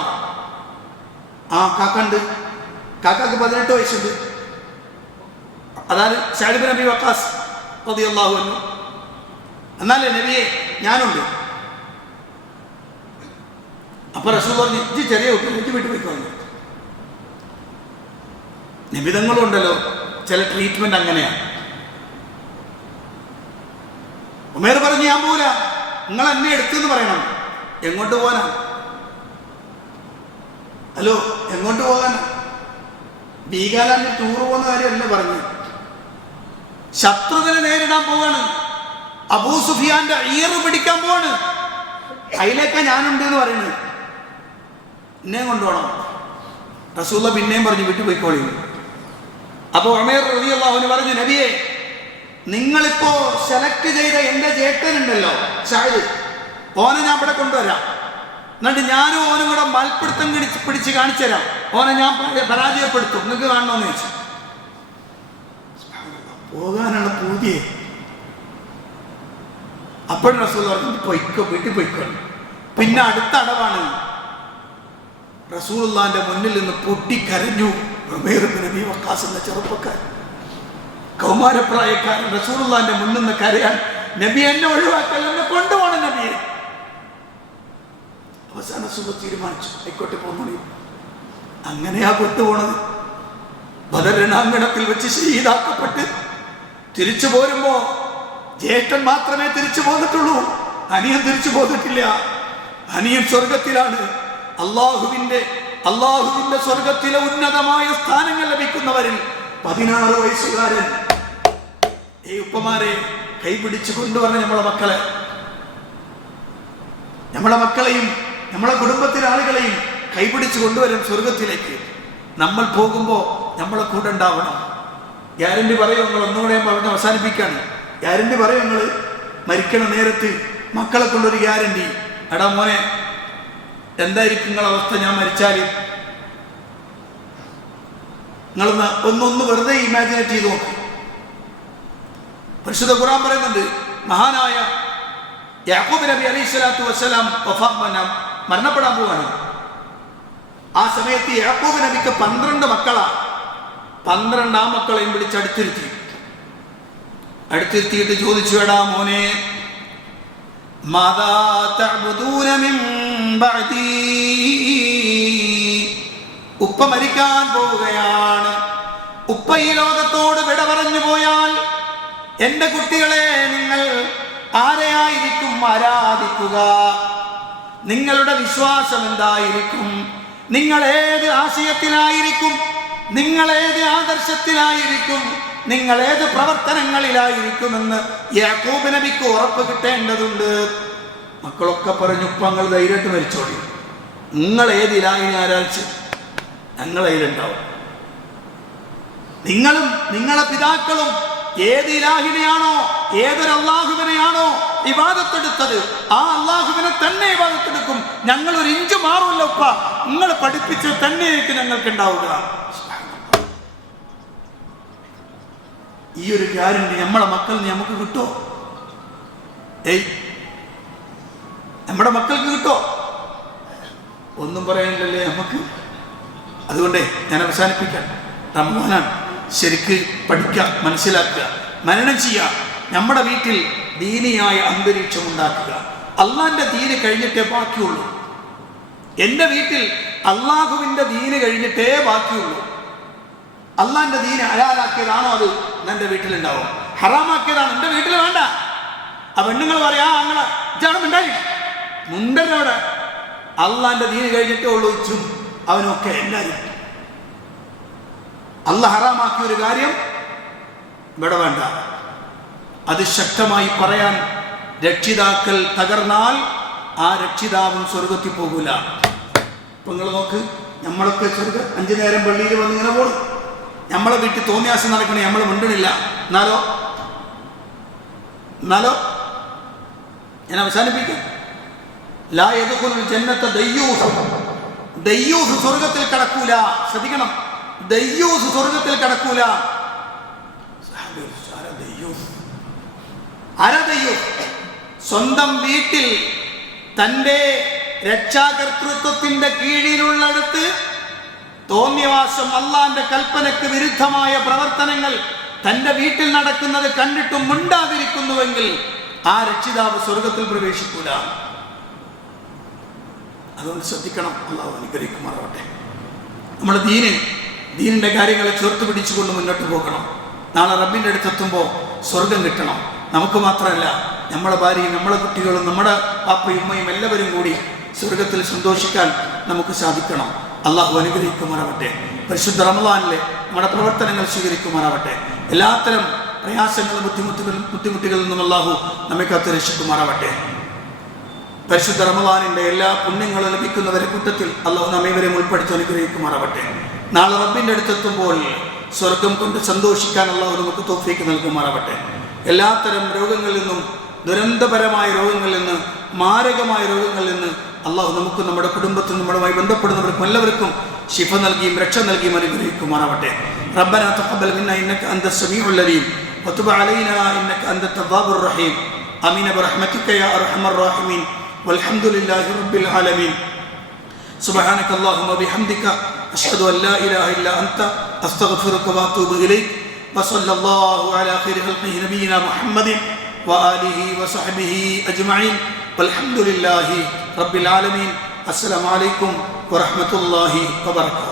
ആ കാക്കണ്ട്. കാക്കാക്ക് 18 വയസ്സുണ്ട്. അതായത് സഅദ് ഇബ്നു അബി വഖാസ് റളിയല്ലാഹു അൻഹു. എന്നാലേ നബിയെ ഞാനുണ്ട്. അപ്പൊ റസൂൽ പറഞ്ഞു, ഇജ്ജ് ചെറിയ കുട്ടി, എനിക്ക് വീട്ടിൽ പോയിക്കോളൂ. നിബിധങ്ങളും ഉണ്ടല്ലോ ചില ട്രീറ്റ്മെന്റ് അങ്ങനെയാണ്. ഉമേർ പറഞ്ഞു, ഞാൻ പോരാ, നിങ്ങൾ എന്നെ എടുത്തെന്ന് പറയണം. എങ്ങോട്ട് പോകാനാ? ഹലോ, എങ്ങോട്ട് പോകാനാ? ബീഗാലാൻഡിൽ ടൂർ പോകുന്ന കാര്യമല്ല പറഞ്ഞു. ശത്രുവിനെ നേരിടാൻ പോവാണ്. അബൂ സുഫിയാന്റെ ഈറ് പിടിക്കാൻ പോവാണ്. അതിലേക്കാ ഞാനുണ്ട് എന്ന് പറയുന്നത്. എന്നെ കൊണ്ടുപോകണം. റസൂലുള്ള പിന്നെയും പറഞ്ഞു, വീട്ടിൽ പോയിക്കോളി. അപ്പൊ ഉമൈർ റളിയല്ലാഹു അൻഹു പറഞ്ഞു, നബിയെ, നിങ്ങളിപ്പോ സെലക്ട് ചെയ്ത എന്റെ ജേട്ടനുണ്ടല്ലോ സഅദ്, ഓനെ ഞാൻ ഇവിടെ കൊണ്ടുവരാം. എന്നിട്ട് ഞാനും ഓനും കൂടെ മൽപ്പിടുത്തം പിടിച്ച് കാണിച്ചു തരാം. ഓനെ ഞാൻ പരാജയപ്പെടുത്തും. നിങ്ങൾക്ക് കാണണമെന്ന് ചോദിച്ചു. പോകാനാണ് പൂതിയെ. അപ്പോൾ റസൂൽ പറഞ്ഞു, പൊയ്ക്കോ, വീട്ടിൽ പോയിക്കോ. പിന്നെ അടുത്ത അടവാണ്. റസൂലുള്ളാഹിന്റെ മുന്നിൽ നിന്ന് പൊട്ടിക്കരഞ്ഞു ഉമൈർ ഇബ്നു അബി വഖാസ് എന്ന ചെറുപ്പക്കാരൻ, കൗമാരപ്രായക്കാരൻ. റസൂലുള്ളാഹിന്റെ മുന്നിൽ നിന്ന് കരയാൻ, നബി എന്നെ ഒഴിവാക്കൽ, എന്നെ കൊണ്ടുപോകണം നബിയെ. അവസാന സുഖം തീരുമാനിച്ചു, ആയിക്കോട്ടെ പോന്നു. അങ്ങനെയാ കൊണ്ടുപോണത്. ബദർ രണാങ്കണത്തിൽ വെച്ച് ഷഹീദാക്കപ്പെട്ട് തിരിച്ചു പോരുമ്പോ ജ്യേഷ്ഠൻ മാത്രമേ തിരിച്ചു പോന്നിട്ടുള്ളൂ. അനിയൻ തിരിച്ചു പോന്നിട്ടില്ല. അനിയൻ സ്വർഗത്തിലാണ്. അള്ളാഹുവിന്റെ സ്വർഗത്തിലെ ഉന്നതമായ സ്ഥാനങ്ങൾ ലഭിക്കുന്നവരിൽ 16 വയസ്സുകാരൻ. ഈ ഉപ്പമാരെ കൈപിടിച്ചു കൊണ്ടുവരണം. നമ്മളെ മക്കളെയും നമ്മളെ കുടുംബത്തിലെ ആളുകളെയും കൈപിടിച്ചു കൊണ്ടുവരും സ്വർഗത്തിലേക്ക്. നമ്മൾ പോകുമ്പോൾ നമ്മളെ കൂടെ ഉണ്ടാവണം. ഗ്യാരണ്ടി പറയും. നിങ്ങൾ ഒന്നുകൂടെ പറഞ്ഞ് അവസാനിപ്പിക്കാണ്. ഗ്യാരണ്ടി പറയും. നിങ്ങൾ മരിക്കണ നേരത്ത് മക്കളെ കൊണ്ടൊരു ഗ്യാരണ്ടി, എടാ മോനെ, എന്തായിരിക്കും നിങ്ങളെ അവസ്ഥ ഞാൻ മരിച്ചാൽ? നിങ്ങളൊന്ന് ഒന്നൊന്ന് വെറുതെ ഇമാജിനേറ്റ് ചെയ്ത് നോക്കും. പരിശുദ്ധ ഖുർആൻ പറയുന്നുണ്ട്, മഹാനായ യാക്കൂബ് നബി അലൈഹിസ്സലാത്തു വസ്സലാം മരണപ്പെടാൻ പോവാണ്. ആ സമയത്ത് യാക്കൂബ് നബിക്ക് 12 മക്കളാ. 12 ആ മക്കളെയും അടുത്തിരുത്തിയിട്ട് ചോദിച്ചു, എടാ മോനെ, മാദാ തഅ്ബുദൂന മിൻ ബഅദി? ഉപ്പ മരിക്കാൻ പോവുകയാണ്. ഉപ്പ ഈ ലോകത്തോട് വിട പറഞ്ഞു പോയാൽ എന്റെ കുട്ടികളെ നിങ്ങൾ ആരെയായിരിക്കും ആരാധിക്കുക? നിങ്ങളുടെ വിശ്വാസം എന്തായിരിക്കും? നിങ്ങൾ ഏത് ആശയത്തിലായിരിക്കും? നിങ്ങൾ ഏത് ആദർശത്തിലായിരിക്കും? നിങ്ങൾ ഏത് പ്രവർത്തനങ്ങളിലായിരിക്കുമെന്ന് യാക്കൂബ് നബിക്ക് ഉറപ്പ് കിട്ടേണ്ടതുണ്ട്. മക്കളൊക്കെ പറഞ്ഞു, ഉപ്പ നിങ്ങൾ ധൈര്യമായിട്ട് മരിച്ചോളി. നിങ്ങൾ ഏത് ഇലാഹിനെ ആരാധിച്ച് ഞങ്ങളതിലുണ്ടാവും. നിങ്ങളും നിങ്ങളെ പിതാക്കളും ഏത് ഇലാഹിനെയാണോ, ഏതൊരു അള്ളാഹുവിനെയാണോ ഇബാദത്തെടുത്തത്, ആ അള്ളാഹുവിനെ തന്നെ ഇബാദത്തെടുക്കും. ഞങ്ങൾ ഒരു ഇഞ്ച് മാറില്ല ഉപ്പ. നിങ്ങൾ പഠിപ്പിച്ച് തന്നെയായിരിക്കും ഞങ്ങൾക്ക് ഉണ്ടാവുക. ഈ ഒരു ഗ്യാരണ്ടി നമ്മളെ മക്കളിന് നമുക്ക് കിട്ടോ? നമ്മുടെ മക്കൾക്ക് കിട്ടോ? ഒന്നും പറയാനില്ലല്ലേ നമുക്ക്. അതുകൊണ്ട് ഞാൻ അവസാനിപ്പിക്കാം. റമദാനാണ്, ശരിക്ക് പഠിക്കുക, മനസ്സിലാക്കുക, മനനം ചെയ്യുക. നമ്മുടെ വീട്ടിൽ ദീനിയായ അന്തരീക്ഷം ഉണ്ടാക്കുക. അള്ളാന്റെ ദീന് കഴിഞ്ഞിട്ടേ ബാക്കിയുള്ളൂ. എൻ്റെ വീട്ടിൽ അള്ളാഹുവിൻ്റെ ദീന് കഴിഞ്ഞിട്ടേ ബാക്കിയുള്ളൂ. അള്ളാന്റെ ദീന് ഹലാലാക്കിയതാണോ അത് എൻ്റെ വീട്ടിലുണ്ടാവും, ഹറാമാക്കിയതാണ് എൻ്റെ വീട്ടിൽ വേണ്ട. ആ പെണ്ണുങ്ങൾ പറയാ അങ്ങനെ ഉണ്ടായി മുണ്ടനോടെ അള്ളാന്റെ ദീന് കഴിഞ്ഞിട്ടേ ഉള്ളൂ ഇച്ചും അവനൊക്കെ എല്ലാവരും. അള്ളാഹ് ഹറാമാക്കിയ ഒരു കാര്യം ഇവിടെ വേണ്ട. അത് ശക്തമായി പറയാൻ രക്ഷിതാക്കൾ തകർന്നാൽ ആ രക്ഷിതാവും സ്വർഗത്തിൽ പോകൂല. ഇപ്പൊ നിങ്ങൾ നോക്ക്, നമ്മളൊക്കെ 5 നേരം പള്ളിയിൽ വന്ന് ഇങ്ങനെ പോടും. നമ്മളെ വീട്ടിൽ തോന്നിയാസം നടക്കണേ നമ്മൾ മിണ്ടണില്ല. എന്നാലോ ഞാൻ അവസാനിപ്പിക്കാം. ലാ യദ്ഖുലുൽ ജന്നത ദയ്യൂസ്. ദയ്യൂസ് സ്വർഗത്തിൽ കടക്കൂല. ശ്രദ്ധിക്കണം, ദയ്യൂസ് സ്വർഗത്തിൽ കടക്കൂല. ആരാ ദയ്യൂസ്? സ്വന്തം വീട്ടിൽ തൻ്റെ രക്ഷാകർതൃത്വത്തിന്റെ കീഴിലുള്ളിടത്ത് തോന്നിയവാസം, അള്ളാന്റെ കൽപ്പനയ്ക്ക് വിരുദ്ധമായ പ്രവർത്തനങ്ങൾ തൻ്റെ വീട്ടിൽ നടക്കുന്നത് കണ്ടിട്ടും മിണ്ടാതിരിക്കുന്നുവെങ്കിൽ ആ രക്ഷിതാവ് സ്വർഗത്തിൽ പ്രവേശിക്കൂല. അതുകൊണ്ട് ശ്രദ്ധിക്കണം. അള്ളാഹു അനുഗ്രഹിക്കുമാറാവട്ടെ. നമ്മുടെ ദീനിന്റെ കാര്യങ്ങളെ ചേർത്ത് പിടിച്ചുകൊണ്ട് മുന്നോട്ട് പോകണം. നാളെ റബ്ബിൻ്റെ അടുത്തെത്തുമ്പോൾ സ്വർഗം കിട്ടണം. നമുക്ക് മാത്രമല്ല, നമ്മളെ ഭാര്യയും നമ്മളെ കുട്ടികളും നമ്മുടെ പാപ്പയും ഉമ്മയും എല്ലാവരും കൂടി സ്വർഗത്തിൽ സന്തോഷിക്കാൻ നമുക്ക് സാധിക്കണം. അള്ളാഹു അനുഗ്രഹിക്കുമാറാവട്ടെ. പരിശുദ്ധ റമളാനിലെ നമ്മുടെ പ്രവർത്തനങ്ങൾ സ്വീകരിക്കുമാറാവട്ടെ. എല്ലാത്തരം പ്രയാസങ്ങളും ബുദ്ധിമുട്ടുകളിൽ നിന്നും അള്ളാഹു നമ്മെ കാത്ത് രക്ഷിക്കുമാറാവട്ടെ. പരിശുദ്ധ റമളാനിന്റെ എല്ലാ പുണ്യങ്ങളും ലഭിക്കുന്നവരെ കൂട്ടത്തിൽ അള്ളാഹു നമ്മേവരെയും ഉൾപ്പെടുത്തി അനുഗ്രഹിക്കുമാറാവട്ടെ. നാളെ റബ്ബിൻ്റെ അടുത്തെത്തുമ്പോൾ സ്വർഗം കൊണ്ട് സന്തോഷിക്കാൻ അള്ളാഹു നമുക്ക് തൗഫീക്ക് നൽകുമാറാവട്ടെ. എല്ലാത്തരം രോഗങ്ങളിൽ നിന്നും, ദുരന്തപരമായ രോഗങ്ങളിൽ നിന്ന്, മാരകമായ രോഗങ്ങളിൽ നിന്ന് അള്ളാഹു നമുക്ക്, നമ്മുടെ കുടുംബത്തിൽ നമ്മളുമായി ബന്ധപ്പെടുന്നവർക്കും എല്ലാവർക്കും ശിഫ നൽകിയും രക്ഷ നൽകിയും അനുഗ്രഹിക്കുമാറാവട്ടെ. റബ്ബനാ തഖബ്ബൽ മിന്നാ ഇന്നക അൻതസ് സമീഉൽ അലീം വതുബ് അലൈനാ ഇന്നക അൻതത് തവ്വാബുർ റഹീം. ആമീൻ ബിറഹ്മതിക യാ അർഹമർ റഹീമീൻ. വൽഹംദുലില്ലാഹി റബ്ബിൽ ആലമീൻ. സുബ്ഹാനക അല്ലാഹുമ്മ ബിഹംദിക അഷ്ഹദു അൻ ലാ ഇലാഹ ഇല്ലാ അൻത അസ്തഗ്ഫിറുക വഅതൂബു ഇലൈക്. വസല്ലല്ലാഹു അലാ ഖൈരി ഖൽഖിഹി നബിയിനാ മുഹമ്മദിൻ വആലിഹി വസഹ്ബിഹി അജ്മഈൻ. വൽഹംദുലില്ലാഹി റബ്ബിൽ ആലമീൻ. അസ്സലാമു അലൈക്കും വറഹ്മത്തുള്ളാഹി വബറകാതുഹു.